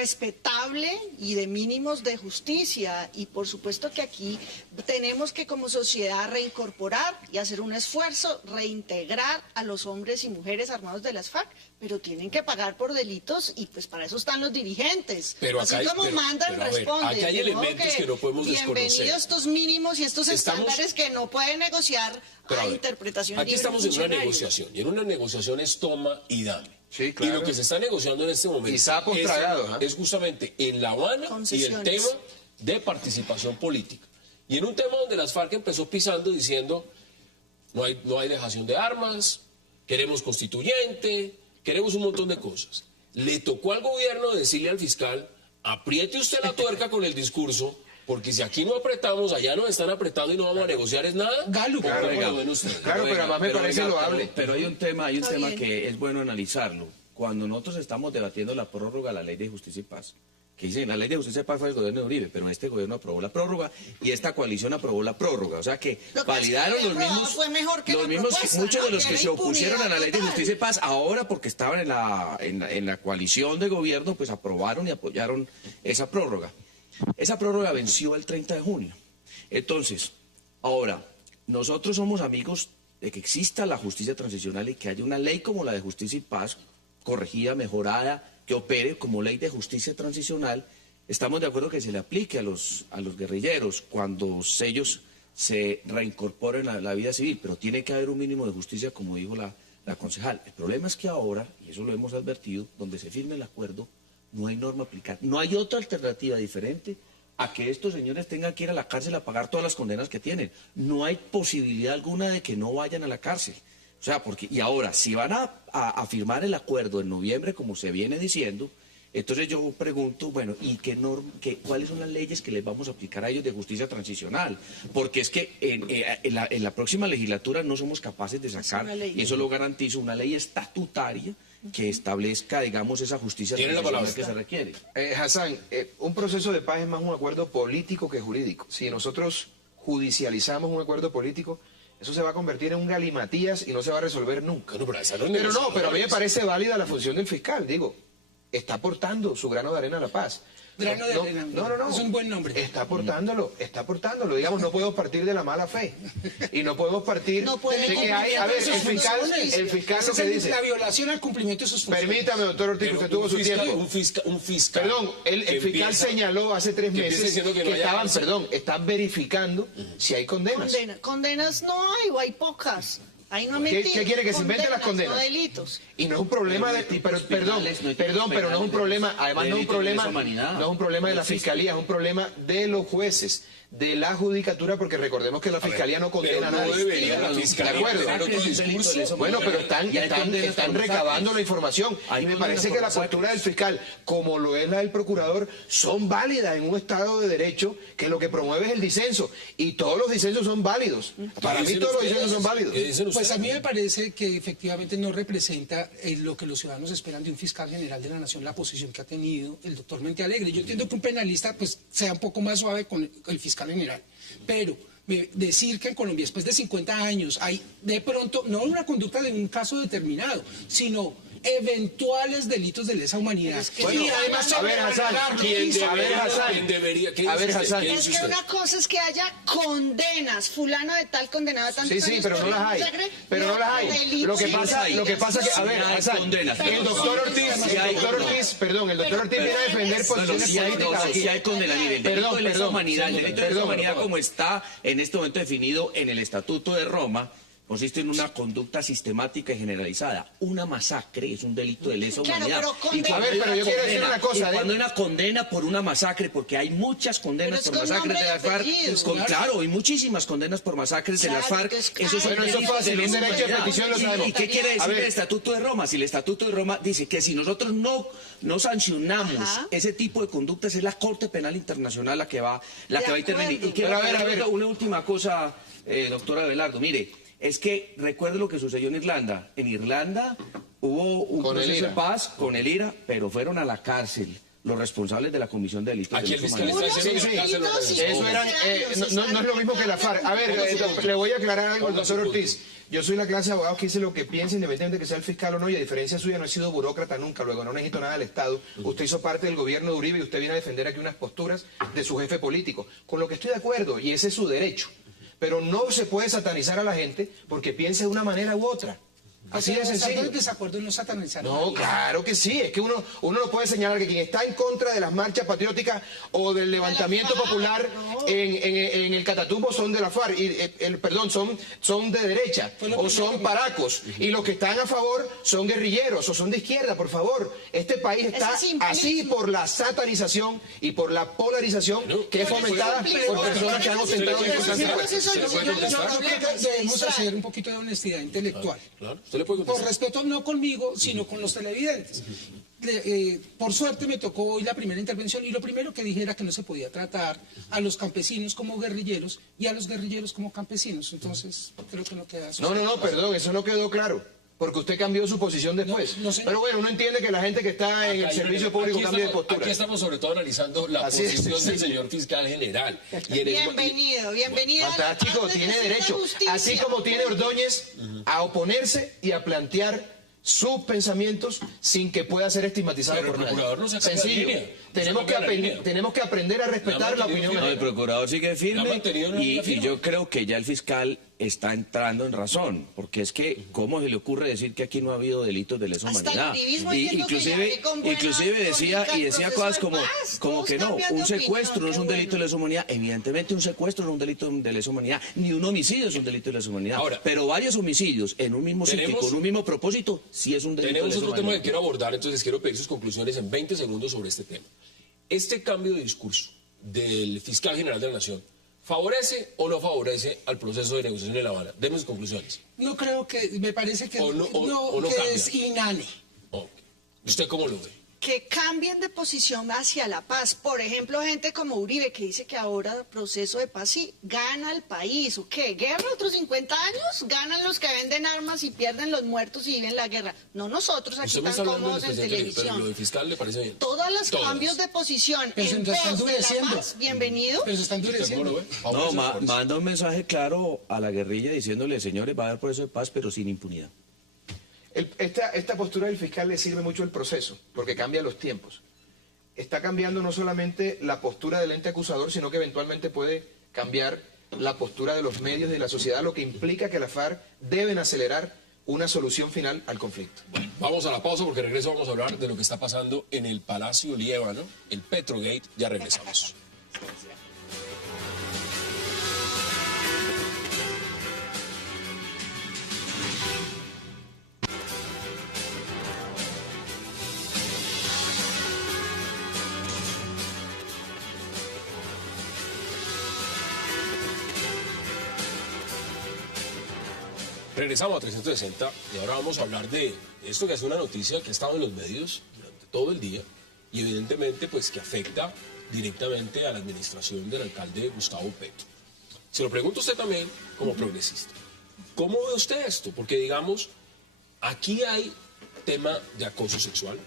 respetable y de mínimos de justicia. Y por supuesto que aquí tenemos que como sociedad reincorporar y hacer un esfuerzo, reintegrar a los hombres y mujeres armados de las FARC, pero tienen que pagar por delitos y pues para eso están los dirigentes. Pero así acá hay- como pero- mandan, pero a ver, responden. aquí hay De modo elementos que no podemos desconocer. Bienvenidos estos mínimos y estos Estamos- estándares que no pueden negociar Pero a ver, interpretación aquí libre estamos de en una funcionarios. negociación, y en una negociación es toma y dame. Sí, claro. Y lo que se está negociando en este momento Y sapos tragados, ¿ah? es justamente en La Habana y el Concesiones. tema de participación política. Y en un tema donde las FARC empezó pisando diciendo no hay dejación de armas, queremos constituyente, queremos un montón de cosas. Le tocó al gobierno decirle al fiscal, apriete usted la tuerca con el discurso, porque si aquí no apretamos, allá nos están apretando y no vamos a negociar es nada. Galo. ¿O cómo Claro, lo ven ustedes? Claro, pero además me parece loable. Pero hay un tema, Está bien. que es bueno analizarlo. Cuando nosotros estamos debatiendo la prórroga a la Ley de Justicia y Paz, que dicen la ley de justicia de paz fue el gobierno de Uribe, pero este gobierno aprobó la prórroga y esta coalición aprobó la prórroga. O sea que validaron los mismos, muchos de los que se opusieron a la ley de justicia y paz, ahora porque estaban en la coalición de gobierno, pues aprobaron y apoyaron esa prórroga. Esa prórroga venció el 30 de junio. Entonces, ahora, nosotros somos amigos de que exista la justicia transicional y que haya una ley como la de justicia y paz, corregida, mejorada, que opere como ley de justicia transicional. Estamos de acuerdo que se le aplique a los guerrilleros cuando ellos se reincorporen a la vida civil, pero tiene que haber un mínimo de justicia, como dijo la concejal. El problema es que ahora, y eso lo hemos advertido, donde se firme el acuerdo, no hay norma aplicada. No hay otra alternativa diferente a que estos señores tengan que ir a la cárcel a pagar todas las condenas que tienen. No hay posibilidad alguna de que no vayan a la cárcel. O sea, y ahora, si van a firmar el acuerdo en noviembre, como se viene diciendo, entonces yo pregunto, bueno, ¿y cuáles son las leyes que les vamos a aplicar a ellos de justicia transicional? Porque es que en la próxima legislatura no somos capaces de sacar, y eso lo garantizo, una ley estatutaria que establezca, digamos, esa justicia transicional que se requiere. Hassan, un proceso de paz es más un acuerdo político que jurídico. Si nosotros judicializamos un acuerdo político, eso se va a convertir en un galimatías y no se va a resolver nunca. Pero a mí me parece válida la función del fiscal, digo, está aportando su grano de arena a la paz. Grano de arena. No. Es un buen nombre. Está aportándolo. Digamos, no podemos partir de la mala fe. Y no podemos partir de que hay... A ver, el fiscal lo que dice... La violación al cumplimiento de sus funciones. Permítame, doctor Ortiz, usted tuvo su tiempo. Un fiscal... Perdón, el fiscal señaló hace 3 meses que están verificando si hay condenas. Condenas no hay, o hay pocas. Ahí no ¿Qué quiere que se inventen las condenas? No delitos. Y no es un problema pero no es un problema, además no es un problema de la fiscalía, es un problema de los jueces, de la judicatura, porque recordemos que la fiscalía no condena a nadie. ¿De acuerdo? Bueno, pero están recabando la información. Y me parece que la postura del fiscal, como lo es la del procurador, son válidas en un Estado de Derecho que lo que promueve es el disenso. Y todos los disensos son válidos. Para mí todos los disensos son válidos. Pues a mí me parece que efectivamente no representa lo que los ciudadanos esperan de un fiscal general de la Nación, la posición que ha tenido el doctor Mente Alegre. Yo entiendo que un penalista pues sea un poco más suave con el fiscal general, pero decir que en Colombia después de 50 años hay de pronto no una conducta de un caso determinado, sino eventuales delitos de lesa humanidad. Es que además, es que una cosa es que haya condenas, fulano de tal condenado a tantos años, pero no las hay. Pero no las hay. Lo que pasa que, a ver, Hassan, el doctor Ortiz viene a defender posiciones políticas. Si hay condenas, el delito de lesa humanidad como está en este momento definido en el Estatuto de Roma, consiste en una conducta sistemática y generalizada. Una masacre es un delito de lesa humanidad. Pero yo quiero decir una cosa. Cuando hay una condena por una masacre, porque hay muchas condenas por masacres de las FARC, claro, hay muchísimas condenas por masacres de las FARC. Esos son delitos de lesa humanidad. ¿Y qué quiere decir el Estatuto de Roma? Si el Estatuto de Roma dice que si nosotros no sancionamos ese tipo de conductas, es la Corte Penal Internacional la que va a intervenir. Y quiero ver una última cosa, doctora Abelardo. Mire, es que recuerde lo que sucedió en Irlanda. En Irlanda hubo un proceso de paz con el IRA, pero fueron a la cárcel los responsables de la Comisión de Delitos. Aquí el fiscal está diciendo no es lo mismo que la FARC. A ver, le voy a aclarar algo al doctor Ortiz. Yo soy la clase de abogados que dice lo que piensa, independientemente de que sea el fiscal o no, y a diferencia suya no he sido burócrata nunca, luego no necesito nada del Estado. Usted hizo parte del gobierno de Uribe y usted viene a defender aquí unas posturas de su jefe político, con lo que estoy de acuerdo, y ese es su derecho. Pero no se puede satanizar a la gente porque piense de una manera u otra. Así de sencillo. El desacuerdo y no satanizar. No, claro que sí. Es que uno no puede señalar que quien está en contra de las marchas patrióticas o del levantamiento popular en el Catatumbo son de la FARC, son de derecha o son paracos. Y los que están a favor son guerrilleros o son de izquierda, por favor. Este país está así por la satanización y por la polarización que es fomentada por personas que han ostentado importantes. Debemos hacer un poquito de honestidad intelectual. Por respeto no conmigo, sino con los televidentes. Por suerte me tocó hoy la primera intervención y lo primero que dije era que no se podía tratar a los campesinos como guerrilleros y a los guerrilleros como campesinos. Entonces, creo que no queda... No, perdón, eso no quedó claro. porque usted cambió su posición después. No, señor. Pero bueno, uno entiende que la gente que está en el servicio público cambie de postura. Aquí estamos sobre todo analizando la Así es, posición del sí. señor fiscal general. Y en el- Bienvenido. Fantástico, tiene derecho, así como tiene Ordóñez, a oponerse y a plantear sus pensamientos sin que pueda ser estigmatizado Pero el por nadie. procurador no se ha cambiado de Sencillo. línea. Tenemos que aprender a respetar la opinión No, el ajena. procurador sigue La ha firme mantenido en la y firma. yo creo que ya el fiscal está entrando en razón, porque es que ¿cómo se le ocurre decir que aquí no ha habido delitos de lesa Hasta el humanidad? activismo Y diciendo que ya ve con buena inclusive decía tónica el decía proceso cosas de como paz. como Todos que no, cambian de un secuestro opinión, no es un qué delito de bueno. lesa humanidad. Evidentemente un secuestro no es un delito de lesa humanidad, ni un homicidio es un delito de lesa humanidad. Ahora, pero varios homicidios en un mismo sitio y tenemos- con un mismo propósito sí es un delito de Tenemos lesa otro tema que humanidad. quiero abordar, entonces quiero pedir sus conclusiones en 20 segundos sobre este tema. Este cambio de discurso del fiscal general de la Nación, ¿favorece o no favorece al proceso de negociación en La Habana? Deme sus conclusiones. No creo que, me parece que, O no que cambia. es inane. Ok. ¿Usted cómo lo ve? Que cambien de posición hacia la paz. Por ejemplo, gente como Uribe, que dice que ahora proceso de paz sí gana el país. ¿O qué? ¿Guerra otros 50 años? ¿Ganan los que venden armas y pierden los muertos y viven la guerra? No nosotros aquí Usted me tan está hablando cómodos del en presidente, pero televisión. lo del fiscal le parece bien. Todos los Todos. cambios de posición Pero se en están pos de la endureciendo. paz, bienvenido. Pero se está ¿Usted cómo lo endureciendo. ve? No, ¿Favorece o favorece? manda un mensaje claro a la guerrilla diciéndole, señores, va a haber proceso de paz, pero sin impunidad. Esta postura del fiscal le sirve mucho el proceso, porque cambia los tiempos. Está cambiando no solamente la postura del ente acusador, sino que eventualmente puede cambiar la postura de los medios y de la sociedad, lo que implica que la FARC deben acelerar una solución final al conflicto. Vamos a la pausa porque regreso vamos a hablar de lo que está pasando en el Palacio Líbano, el Petrogate. Ya regresamos. Regresamos a 360 y ahora vamos a hablar de esto que es una noticia que ha estado en los medios durante todo el día y evidentemente pues que afecta directamente a la administración del alcalde Gustavo Petro. Se lo pregunto a usted también como progresista. ¿Cómo ve usted esto? Porque digamos, aquí hay tema de acoso sexual,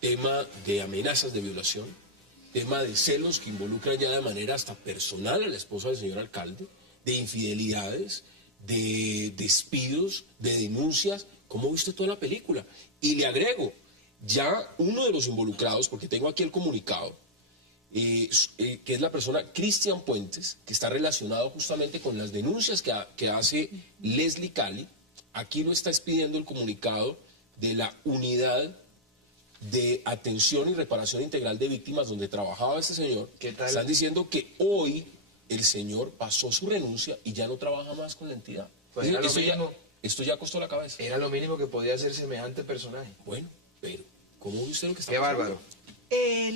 tema de amenazas de violación, tema de celos que involucran ya de manera hasta personal a la esposa del señor alcalde, de infidelidades, de despidos, de denuncias. ¿Cómo viste toda la película? Y le agrego, ya uno de los involucrados, porque tengo aquí el comunicado, que es la persona Cristian Puentes, que está relacionado justamente con las denuncias que hace Leslie Cali. Aquí lo está expidiendo el comunicado de la unidad de atención y reparación integral de víctimas donde trabajaba este señor. ¿Qué tal? Están diciendo que hoy el señor pasó su renuncia y ya no trabaja más con la entidad. Pues Es era decir, lo mismo. esto ya costó la cabeza. Era lo mínimo que podía hacer semejante personaje. Bueno, pero ¿cómo ve usted lo que está Qué pasando? bárbaro.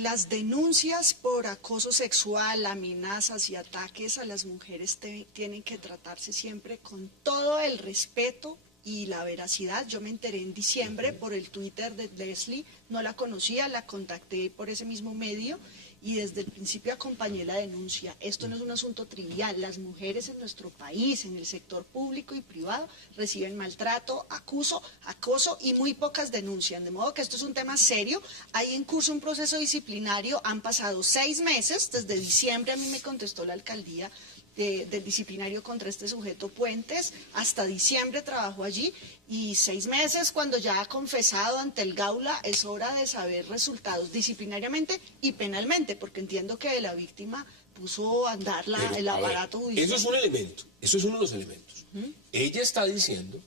Las denuncias por acoso sexual, amenazas y ataques a las mujeres tienen que tratarse siempre con todo el respeto y la veracidad. Yo me enteré en diciembre por el Twitter de Leslie, no la conocía, la contacté por ese mismo medio y desde el principio acompañé la denuncia. Esto no es un asunto trivial. Las mujeres en nuestro país, en el sector público y privado, reciben maltrato, acoso y muy pocas denuncian. De modo que esto es un tema serio. Hay en curso un proceso disciplinario. Han pasado 6 meses. Desde diciembre a mí me contestó la alcaldía del disciplinario contra este sujeto Puentes. Hasta diciembre trabajó allí y 6 meses cuando ya ha confesado ante el Gaula es hora de saber resultados disciplinariamente y penalmente, porque entiendo que la víctima puso a andar Pero, el a ver, aparato judicial. eso es un elemento, eso es uno de los elementos. Ella está diciendo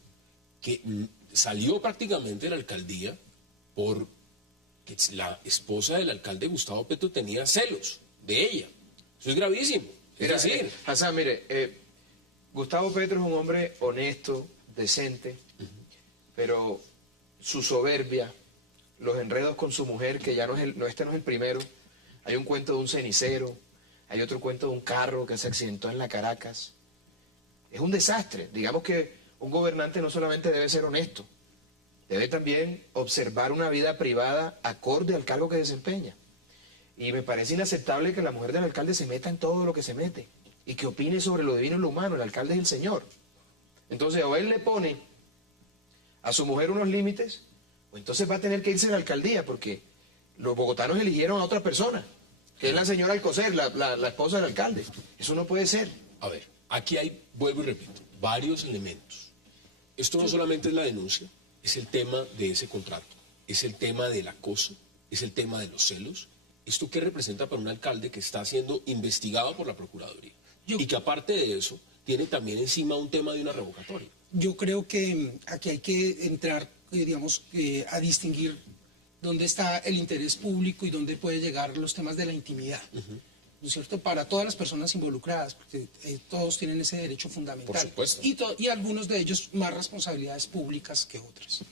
que salió prácticamente de la alcaldía por que la esposa del alcalde Gustavo Petro tenía celos de ella. Eso es gravísimo. Es Mira, decir, Hassan, mire, Gustavo Petro es un hombre honesto, decente, pero su soberbia, los enredos con su mujer, que ya este no es el primero. Hay un cuento de un cenicero, hay otro cuento de un carro que se accidentó en la Caracas. Es un desastre. Digamos que un gobernante no solamente debe ser honesto, debe también observar una vida privada acorde al cargo que desempeña. Y me parece inaceptable que la mujer del alcalde se meta en todo lo que se mete y que opine sobre lo divino y lo humano. El alcalde es el Señor. Entonces, o él le pone a su mujer unos límites, pues entonces va a tener que irse a la alcaldía, porque los bogotanos eligieron a otra persona, que es la señora Alcocer, la esposa del alcalde. Eso no puede ser. A ver, aquí hay, vuelvo y repito, varios elementos. Esto no solamente es la denuncia, es el tema de ese contrato, es el tema del acoso, es el tema de los celos. ¿Esto qué representa para un alcalde que está siendo investigado por la Procuraduría? Y que aparte de eso, tiene también encima un tema de una revocatoria. Yo creo que aquí hay que entrar, digamos, a distinguir dónde está el interés público y dónde puede llegar los temas de la intimidad. ¿No es cierto? Para todas las personas involucradas, porque todos tienen ese derecho fundamental. Por supuesto. Y algunos de ellos más responsabilidades públicas que otras.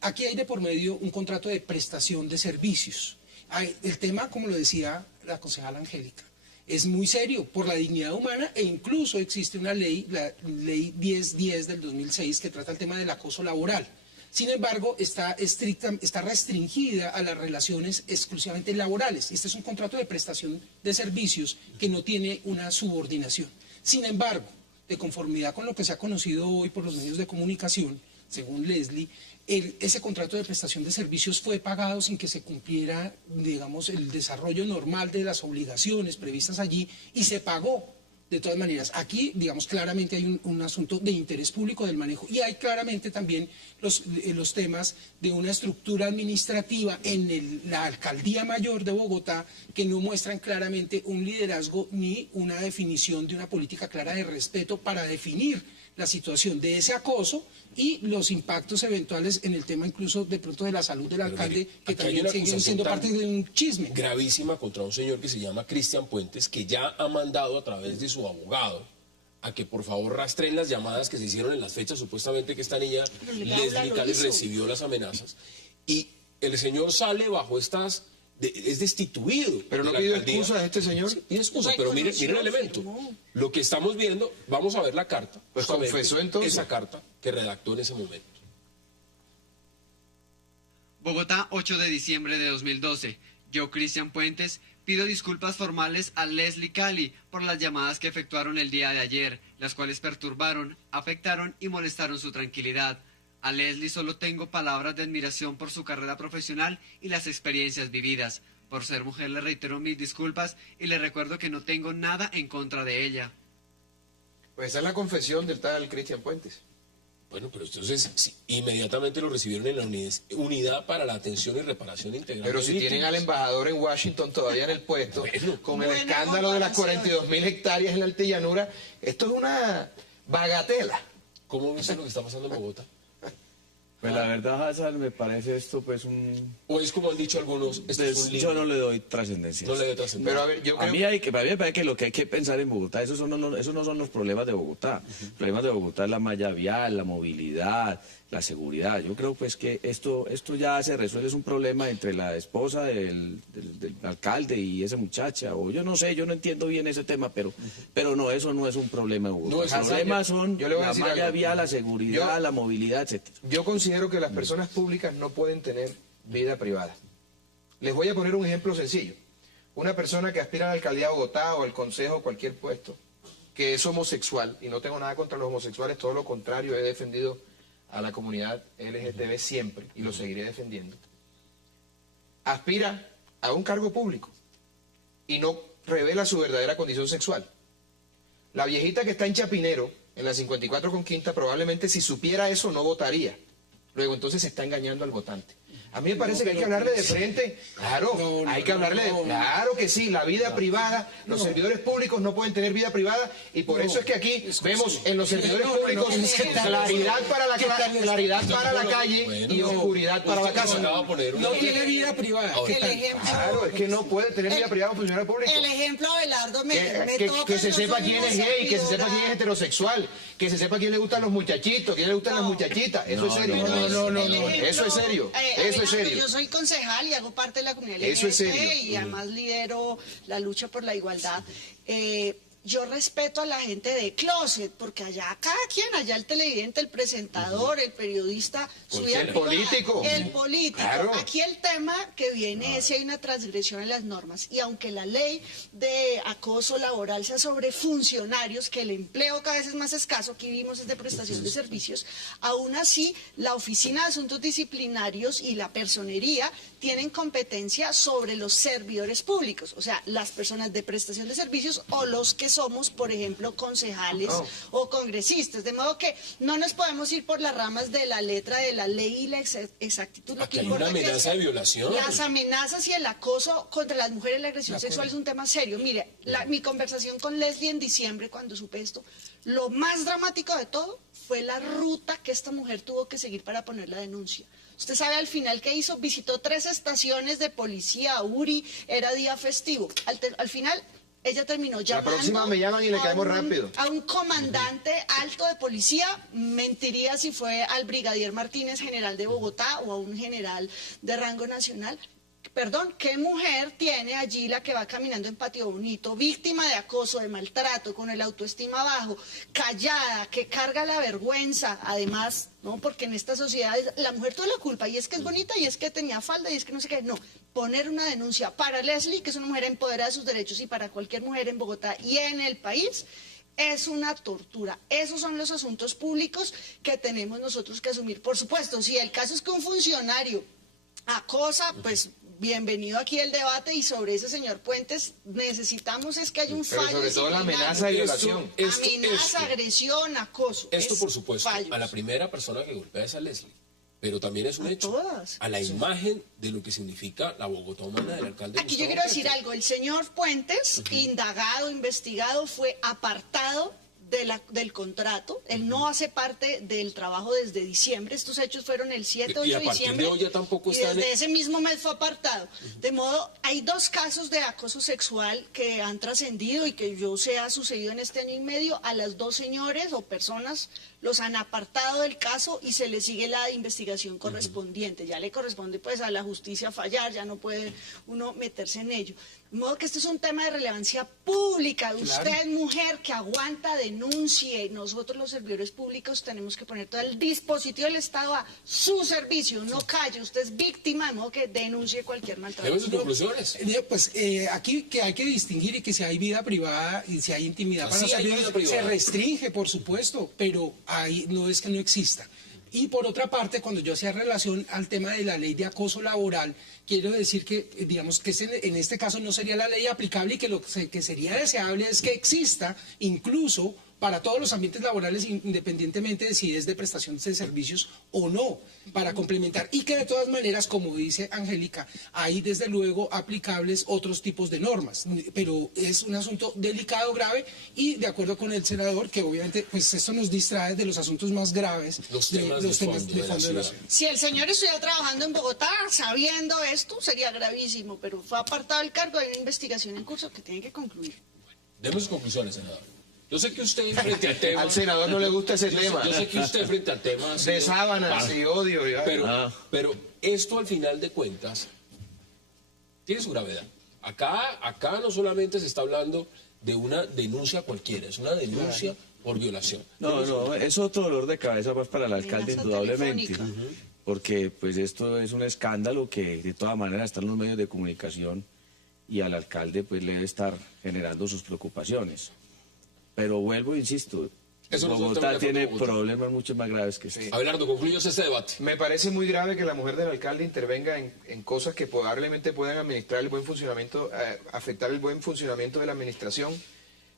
Aquí hay de por medio un contrato de prestación de servicios. El tema, como lo decía la concejala Angélica, es muy serio por la dignidad humana, e incluso existe una ley, la ley 1010 del 2006, que trata el tema del acoso laboral. Sin embargo, está restringida a las relaciones exclusivamente laborales. Este es un contrato de prestación de servicios que no tiene una subordinación. Sin embargo, de conformidad con lo que se ha conocido hoy por los medios de comunicación, según Leslie, ese contrato de prestación de servicios fue pagado sin que se cumpliera, digamos, el desarrollo normal de las obligaciones previstas allí, y se pagó. De todas maneras, aquí, digamos, claramente hay un asunto de interés público del manejo, y hay claramente también los temas de una estructura administrativa en la Alcaldía Mayor de Bogotá que no muestran claramente un liderazgo ni una definición de una política clara de respeto para definir la situación de ese acoso y los impactos eventuales en el tema incluso de pronto de la salud del alcalde, mire, que también siguen siendo parte de un chisme. Gravísima contra un señor que se llama Cristian Puentes, que ya ha mandado a través de su abogado a que por favor rastreen las llamadas que se hicieron en las fechas supuestamente que esta niña Leslie Cali recibió las amenazas. Y el señor sale bajo estas... es destituido. Pero no pidió excusas a este señor. Sí, pide excusas, pero mire el elemento. Lo que estamos viendo, vamos a ver la carta. Pues confesó entonces. Esa carta que redactó en ese momento. Bogotá, 8 de diciembre de 2012. Yo, Cristian Puentes, pido disculpas formales a Leslie Cali por las llamadas que efectuaron el día de ayer, las cuales perturbaron, afectaron y molestaron su tranquilidad. A Leslie solo tengo palabras de admiración por su carrera profesional y las experiencias vividas. Por ser mujer le reitero mis disculpas y le recuerdo que no tengo nada en contra de ella. Pues esa es la confesión del tal Cristian Puentes. Bueno, pero entonces sí, inmediatamente lo recibieron en la unidad para la atención y reparación integral. Pero si tienen al embajador en Washington todavía en el puesto, con el escándalo de las 42.000 hectáreas en la altillanura, esto es una bagatela. ¿Cómo viste lo que está pasando en Bogotá? Pues la verdad, Hassan, me parece esto pues un... O es como han dicho algunos, esto es un yo no le doy trascendencia. No le doy trascendencia. Pero a ver, yo creo... A mí me parece que lo que hay que pensar en Bogotá, esos no son los problemas de Bogotá. Los problemas de Bogotá es la malla vial, la movilidad, la seguridad. Yo creo pues que esto ya se resuelve, es un problema entre la esposa del alcalde y esa muchacha, o yo no sé, yo no entiendo bien ese tema, pero no, eso no es un problema de Bogotá. No, Los problemas son yo le voy a la decir malla algo. vial, la seguridad, la movilidad, etcétera. Yo considero que las personas públicas no pueden tener vida privada. Les voy a poner un ejemplo sencillo. Una persona que aspira a la alcaldía de Bogotá o al consejo o cualquier puesto, que es homosexual, y no tengo nada contra los homosexuales, todo lo contrario, he defendido a la comunidad LGTB siempre y lo seguiré defendiendo, aspira a un cargo público y no revela su verdadera condición sexual. La viejita que está en Chapinero, en la 54 con Quinta, probablemente si supiera eso no votaría. Luego entonces se está engañando al votante. A mí me parece que hay que hablarle de frente. Claro, hay que hablarle de... Claro que sí, la vida privada, los servidores públicos no pueden tener vida privada, y por eso es que aquí vemos en los servidores públicos claridad para la calle y oscuridad para la casa. No tiene vida privada. El ejemplo, Claro, es que no puede tener vida privada un funcionario público. el ejemplo, Abelardo, me toca. Que se yo sepa soy quién una es gay, que se sepa quién es servidora. heterosexual, que se sepa quién le gustan los muchachitos, quién le gustan las muchachitas. Eso es serio. El ejemplo, Eso es serio. Eso es Abelardo, serio. Yo soy concejal y hago parte de la comunidad Eso es LGBT serio. y además lidero la lucha por la igualdad. yo respeto a la gente de closet, porque allá cada quien, allá el televidente, el presentador, el periodista, su vida El privada, político. el político. Claro. Aquí el tema que viene es si hay una transgresión en las normas. Y aunque la ley de acoso laboral sea sobre funcionarios, que el empleo cada vez es más escaso, aquí vimos es de prestación de servicios, aún así la Oficina de Asuntos Disciplinarios y la Personería tienen competencia sobre los servidores públicos, o sea, las personas de prestación de servicios o los que somos, por ejemplo, concejales o congresistas. De modo que no nos podemos ir por las ramas de la letra de la ley y la exactitud. Lo Aquí que hay una importa es amenaza que de violación. Las amenazas y el acoso contra las mujeres, la agresión sexual es un tema serio. Mire, mi conversación con Leslie en diciembre, cuando supe esto, lo más dramático de todo fue la ruta que esta mujer tuvo que seguir para poner la denuncia. Usted sabe al final qué hizo, visitó 3 estaciones de policía, URI, era día festivo. Al final ella terminó llamando. La próxima me llaman y le caemos rápido. A un comandante alto de policía, mentiría si fue al brigadier Martínez, general de Bogotá, o a un general de rango nacional. Perdón, ¿qué mujer tiene allí la que va caminando en Patio Bonito, víctima de acoso, de maltrato, con el autoestima bajo, callada, que carga la vergüenza, además, ¿no? Porque en esta sociedad la mujer tuvo la culpa, y es que es bonita, y es que tenía falda, y es que no sé qué, no. Poner una denuncia para Leslie, que es una mujer empoderada de sus derechos, y para cualquier mujer en Bogotá y en el país, es una tortura. Esos son los asuntos públicos que tenemos nosotros que asumir. Por supuesto, si el caso es que un funcionario acosa, pues bienvenido aquí el debate, y sobre ese señor Puentes necesitamos es que haya un Pero fallo sobre todo la disciplinario. amenaza de violación. Amenaza, agresión, acoso. Esto, Es por supuesto, fallos. a la primera persona que golpea es a Leslie, pero también es un A hecho todas. a la imagen de lo que significa la Bogotá humana del alcalde. Aquí yo Gustavo quiero decir Petro. algo, el señor Puentes, indagado, investigado, fue apartado del contrato. Él no hace parte del trabajo desde diciembre. Estos hechos fueron el 7 Y 8 a de partir diciembre. de hoy ya tampoco y está en desde ese mismo mes fue apartado. De modo, hay 2 casos de acoso sexual que han trascendido y que yo sé ha sucedido en este año y medio. A las 2 señores o personas los han apartado del caso y se les sigue la investigación correspondiente. Ya le corresponde pues a la justicia fallar, ya no puede uno meterse en ello. De modo que este es un tema de relevancia pública. Usted, mujer, que aguanta, denuncie. Nosotros, los servidores públicos, tenemos que poner todo el dispositivo del Estado a su servicio. No calle, usted es víctima, de modo que denuncie cualquier maltrato. Demos sus conclusiones. Pues aquí que hay que distinguir, y que si hay vida privada y si hay intimidad para Sí, los hay vida servidores, se privada. restringe, por supuesto, pero ahí no es que no exista. Y por otra parte, cuando yo hacía relación al tema de la ley de acoso laboral, quiero decir que, digamos, que en este caso no sería la ley aplicable, y que lo que sería deseable es que exista incluso para todos los ambientes laborales, independientemente de si es de prestación de servicios o no, para complementar, y que de todas maneras, como dice Angélica, hay desde luego aplicables otros tipos de normas, pero es un asunto delicado, grave, y de acuerdo con el senador, que obviamente pues esto nos distrae de los asuntos más graves, Los temas de fondo de la de la ciudad. ciudad. Si el señor estuviera trabajando en Bogotá sabiendo esto, sería gravísimo, pero fue apartado del cargo. Hay una investigación en curso que tiene que concluir. Demos sus conclusiones, senador. Yo sé que usted frente al tema... Al senador no le gusta ese yo tema. Yo sé que usted frente al tema... ha sido De sábanas parco. y odio. y- Pero esto al final de cuentas tiene su gravedad. Acá no solamente se está hablando de una denuncia cualquiera, es una denuncia por violación. No, es otro dolor de cabeza pues para el alcalde, Amenaza indudablemente. telefónica. Porque pues esto es un escándalo que de todas maneras está en los medios de comunicación, y al alcalde pues le debe estar generando sus preocupaciones. Pero vuelvo, insisto, Eso no es un tema Bogotá de tiene Bogotá. problemas mucho más graves que este. Abelardo, concluyos este debate. Me parece muy grave que la mujer del alcalde intervenga en cosas que probablemente puedan administrar el buen funcionamiento, afectar el buen funcionamiento de la administración.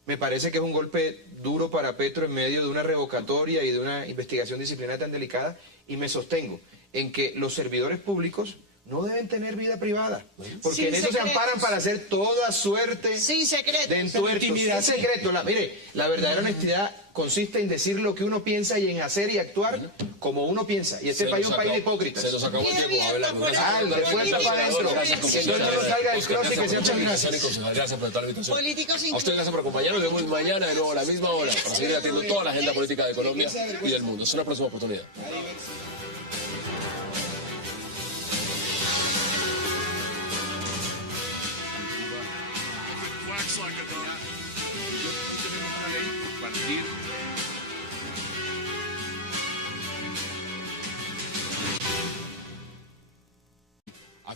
Me parece que es un golpe duro para Petro en medio de una revocatoria y de una investigación disciplinaria tan delicada, y me sostengo en que los servidores públicos no deben tener vida privada, porque Sin en eso se secretos. amparan para hacer toda suerte Sin secretos. de entuertos. intimidad, Sin secreto. Mire, la verdadera honestidad consiste en decir lo que uno piensa y en hacer y actuar como uno piensa. Y este Se país es nos un país de acabó- hipócritas. Se nos acabó el tiempo, Abelardo. Gracias Ah, por de estar fuerza aquí. para adentro. Gracias, Que todo el mundo salga del closet y que sea feliz. Gracias por estar la invitación. Políticos A usted gracias por acompañarnos. Nos vemos mañana de nuevo a la misma hora para seguir debatiendo toda la agenda política de Colombia y del mundo. Es una próxima oportunidad. Wax like a dog.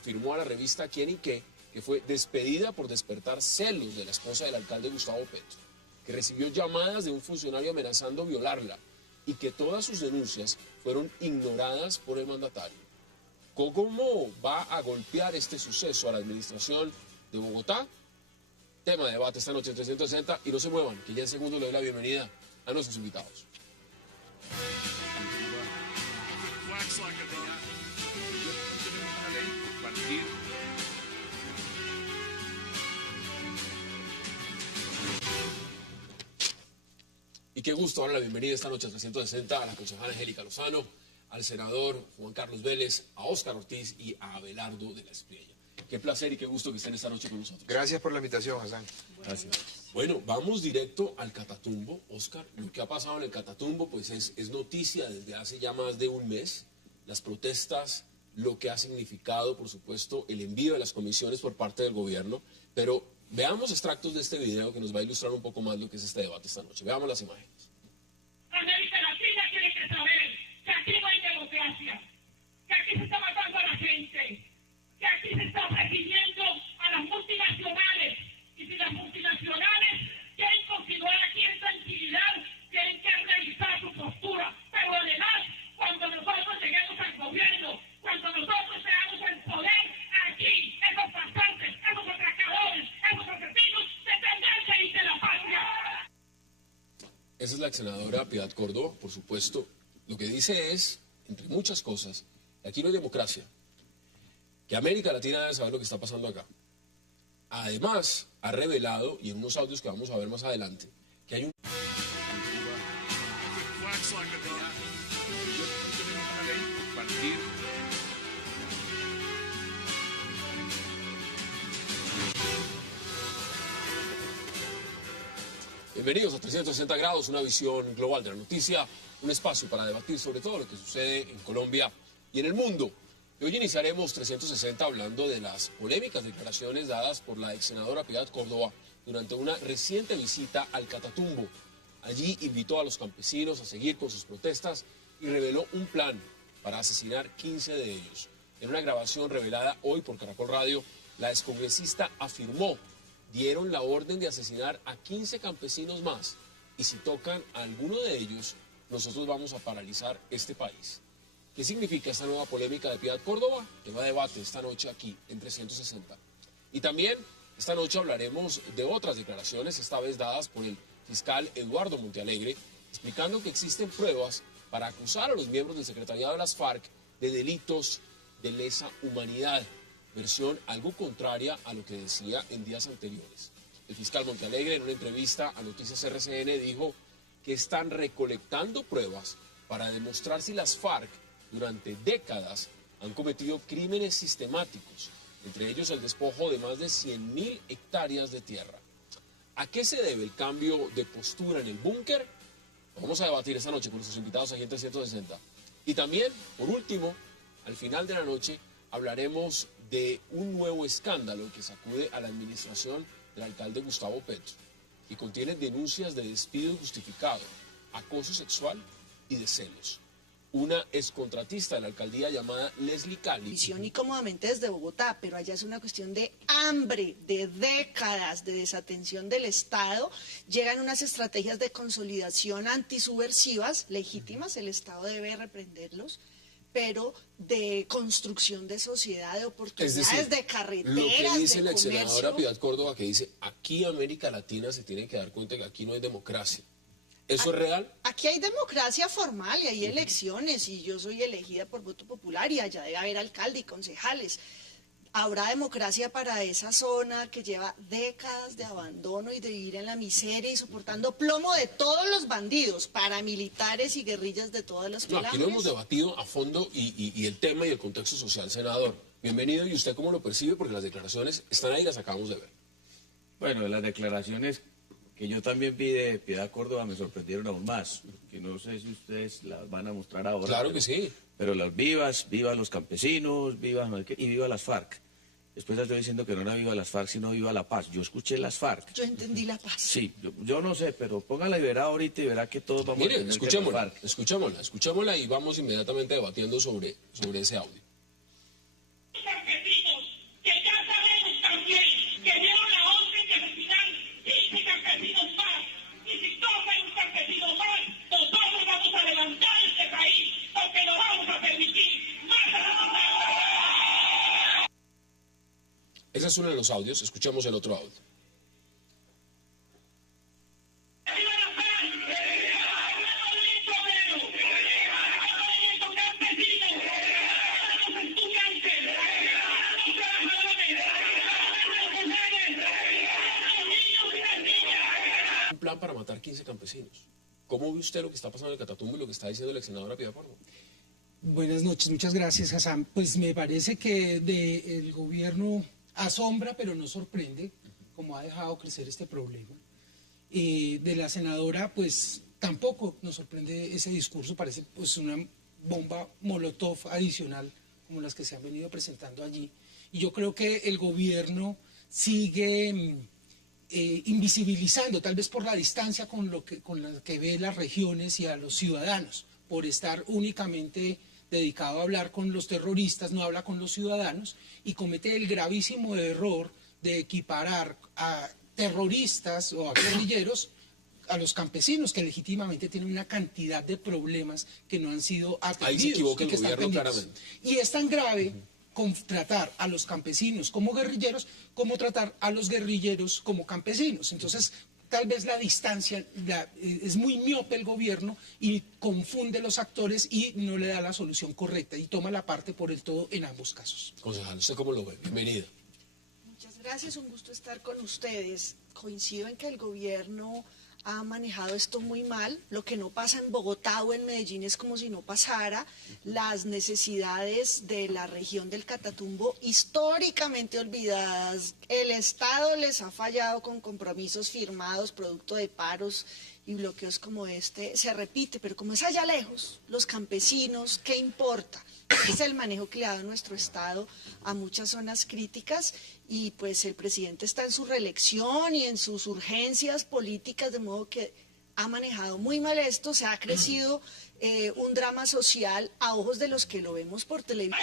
afirmó a la revista Quién y Qué que fue despedida por despertar celos de la esposa del alcalde Gustavo Petro, que recibió llamadas de un funcionario amenazando violarla y que todas sus denuncias fueron ignoradas por el mandatario. ¿Cómo va a golpear este suceso a la administración de Bogotá? Tema de debate esta noche en 360 y no se muevan, que ya en segundo le doy la bienvenida a nuestros invitados. Y qué gusto darle la bienvenida esta noche a 360 a la concejala Angélica Lozano, al senador Juan Carlos Vélez, a Óscar Ortiz y a Abelardo de la Espriella. Qué placer y qué gusto que estén esta noche con nosotros. Gracias por la invitación, Hassan. Gracias. Bueno, vamos directo al Catatumbo, Óscar. Lo que ha pasado en el Catatumbo pues es noticia desde hace ya más de un mes. Las protestas, lo que ha significado, por supuesto, el envío de las comisiones por parte del gobierno. Pero veamos extractos de este video que nos va a ilustrar un poco más lo que es este debate esta noche. Veamos las imágenes. América Latina tiene que saber que aquí no hay democracia, que aquí se está matando a la gente, que aquí se está persiguiendo a las multinacionales. Y si las multinacionales quieren continuar aquí en tranquilidad, tienen que revisar su postura. Pero además, cuando nosotros lleguemos al gobierno, cuando nosotros seamos el poder, aquí, esos pasantes, esos atracadores, esos asesinos, tendrán que irse de la patria. Esa es la ex senadora Piedad Córdoba, por supuesto. Lo que dice es, entre muchas cosas, que aquí no hay democracia, que América Latina debe saber lo que está pasando acá. Además, ha revelado, y en unos audios que vamos a ver más adelante, que hay un... Bienvenidos a 360 grados, una visión global de la noticia, un espacio para debatir sobre todo lo que sucede en Colombia y en el mundo. Y hoy iniciaremos 360 hablando de las polémicas declaraciones dadas por la ex senadora Piedad Córdoba durante una reciente visita al Catatumbo. Allí invitó a los campesinos a seguir con sus protestas y reveló un plan para asesinar 15 de ellos. En una grabación revelada hoy por Caracol Radio, la excongresista afirmó: dieron la orden de asesinar a 15 campesinos más y si tocan a alguno de ellos, nosotros vamos a paralizar este país. ¿Qué significa esta nueva polémica de Piedad Córdoba? Tema de debate esta noche aquí en 360. Y también esta noche hablaremos de otras declaraciones, esta vez dadas por el fiscal Eduardo Montealegre, explicando que existen pruebas para acusar a los miembros del secretariado de las FARC de delitos de lesa humanidad, versión algo contraria a lo que decía en días anteriores. El fiscal Montealegre, en una entrevista a Noticias RCN, dijo que están recolectando pruebas para demostrar si las FARC durante décadas han cometido crímenes sistemáticos, entre ellos el despojo de más de 100.000 hectáreas de tierra. ¿A qué se debe el cambio de postura en el búnker? Lo vamos a debatir esta noche con nuestros invitados aquí en 360. Y también, por último, al final de la noche, hablaremos de un nuevo escándalo que sacude a la administración del alcalde Gustavo Petro y contiene denuncias de despido injustificado, acoso sexual y de celos. Una excontratista de la alcaldía llamada Leslie Cali. Y cómodamente desde Bogotá, pero allá es una cuestión de hambre, de décadas de desatención del Estado. Llegan unas estrategias de consolidación antisubversivas, legítimas, el Estado debe reprenderlos, pero de construcción de sociedad, de oportunidades, es decir, de carreteras, lo que dice la ex comercio. senadora Piedad Córdoba, que dice, aquí América Latina se tiene que dar cuenta que aquí no hay democracia. ¿Eso es real? Aquí hay democracia formal y hay elecciones y yo soy elegida por voto popular y allá debe haber alcalde y concejales. Habrá democracia para esa zona que lleva décadas de abandono y de vivir en la miseria y soportando plomo de todos los bandidos, paramilitares y guerrillas de todas las clases. Aquí lo hemos debatido a fondo y el tema y el contexto social, senador. Bienvenido, y usted cómo lo percibe, porque las declaraciones están ahí, las acabamos de ver. Bueno, las declaraciones que yo también vi de Piedad Córdoba me sorprendieron aún más, que no sé si ustedes las van a mostrar ahora. Claro que sí. Pero las vivas los campesinos, vivas y viva las FARC. Después estoy diciendo que no era viva las FARC, sino viva la paz. Yo escuché las FARC. Yo entendí la paz. Sí, yo no sé, pero póngala y verá ahorita y verá que todos vamos a entender escuchémosla, escuchémosla y vamos inmediatamente debatiendo sobre ese audio. Campesinos es uno de los audios, escuchemos el otro audio. Un plan para matar 15 campesinos. ¿Cómo ve usted lo que está pasando en el Catatumbo y lo que está diciendo el ex senador Piedad Pardo? Buenas noches, muchas gracias, Hassan. Pues me parece que el gobierno asombra, pero no sorprende, como ha dejado crecer este problema. De la senadora, pues tampoco nos sorprende ese discurso, parece pues una bomba molotov adicional, como las que se han venido presentando allí. Y yo creo que el gobierno sigue invisibilizando, tal vez por la distancia con la que ve las regiones y a los ciudadanos, por estar únicamente dedicado a hablar con los terroristas, no habla con los ciudadanos y comete el gravísimo error de equiparar a terroristas o a guerrilleros a los campesinos, que legítimamente tienen una cantidad de problemas que no han sido atendidos. Ahí se equivoca el y que están gobierno pendientes. claramente. Y es tan grave con tratar a los campesinos como guerrilleros, como tratar a los guerrilleros como campesinos. Entonces, tal vez la distancia es muy miope el gobierno y confunde los actores y no le da la solución correcta y toma la parte por el todo en ambos casos. Concejal, ¿usted cómo lo ve? Bienvenida. Muchas gracias, un gusto estar con ustedes. Coincido en que el gobierno ha manejado esto muy mal. Lo que no pasa en Bogotá o en Medellín es como si no pasara. Las necesidades de la región del Catatumbo, históricamente olvidadas, el Estado les ha fallado con compromisos firmados, producto de paros y bloqueos como este, se repite, pero como es allá lejos, los campesinos, ¿qué importa? Es el manejo que le ha dado nuestro Estado a muchas zonas críticas y pues el presidente está en su reelección y en sus urgencias políticas, de modo que ha manejado muy mal esto, se ha crecido un drama social a ojos de los que lo vemos por televisión.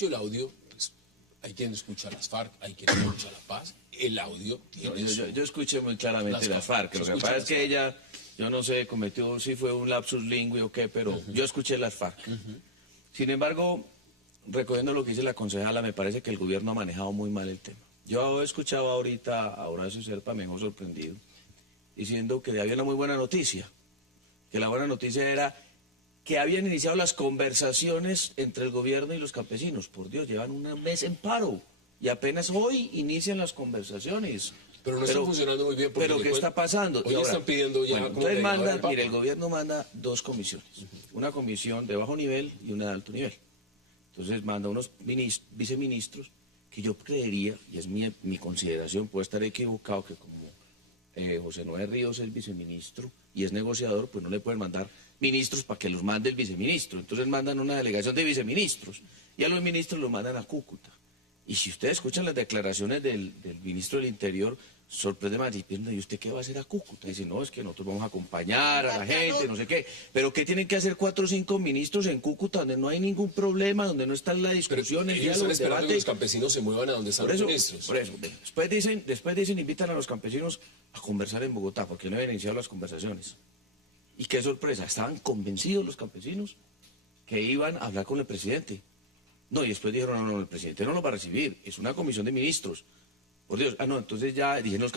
El audio, pues, hay quien escucha las FARC, hay quien escucha la paz. El audio tiene yo escuché muy claramente las FARC. Lo que pasa es que ella, yo no sé, cometió si fue un lapsus lingüe o qué, pero yo escuché las FARC. Sin embargo, recogiendo lo que dice la concejala, me parece que el gobierno ha manejado muy mal el tema. Yo he escuchado ahorita a Horacio Serpa, me dejó sorprendido, diciendo que había una muy buena noticia, que la buena noticia era que habían iniciado las conversaciones entre el gobierno y los campesinos. Por Dios, llevan un mes en paro y apenas hoy inician las conversaciones. Pero no está funcionando muy bien. Pero ¿qué está pasando? Hoy están pidiendo ya... Bueno, entonces mire, el gobierno manda dos comisiones. Una comisión de bajo nivel y una de alto nivel. Entonces manda unos viceministros que yo creería, y es mi consideración, puede estar equivocado, que como José Noé Ríos es viceministro y es negociador, pues no le pueden mandar ministros para que los mande el viceministro. Entonces mandan una delegación de viceministros y a los ministros los mandan a Cúcuta. Y si ustedes escuchan las declaraciones del ministro del Interior, sorprende más, diciendo, ¿y usted qué va a hacer a Cúcuta? Dice, no, es que nosotros vamos a acompañar a la gente, no sé qué. Pero ¿qué tienen que hacer 4 o 5 ministros en Cúcuta, donde no hay ningún problema, donde no está la discusión, el diálogo, el debate? Que los campesinos se muevan a donde están los ministros. Por eso, después dicen, invitan a los campesinos a conversar en Bogotá, porque no habían iniciado las conversaciones. Y qué sorpresa, estaban convencidos los campesinos que iban a hablar con el presidente. No, y después dijeron, no, el presidente no lo va a recibir, es una comisión de ministros. Por Dios, no, entonces ya dijeron los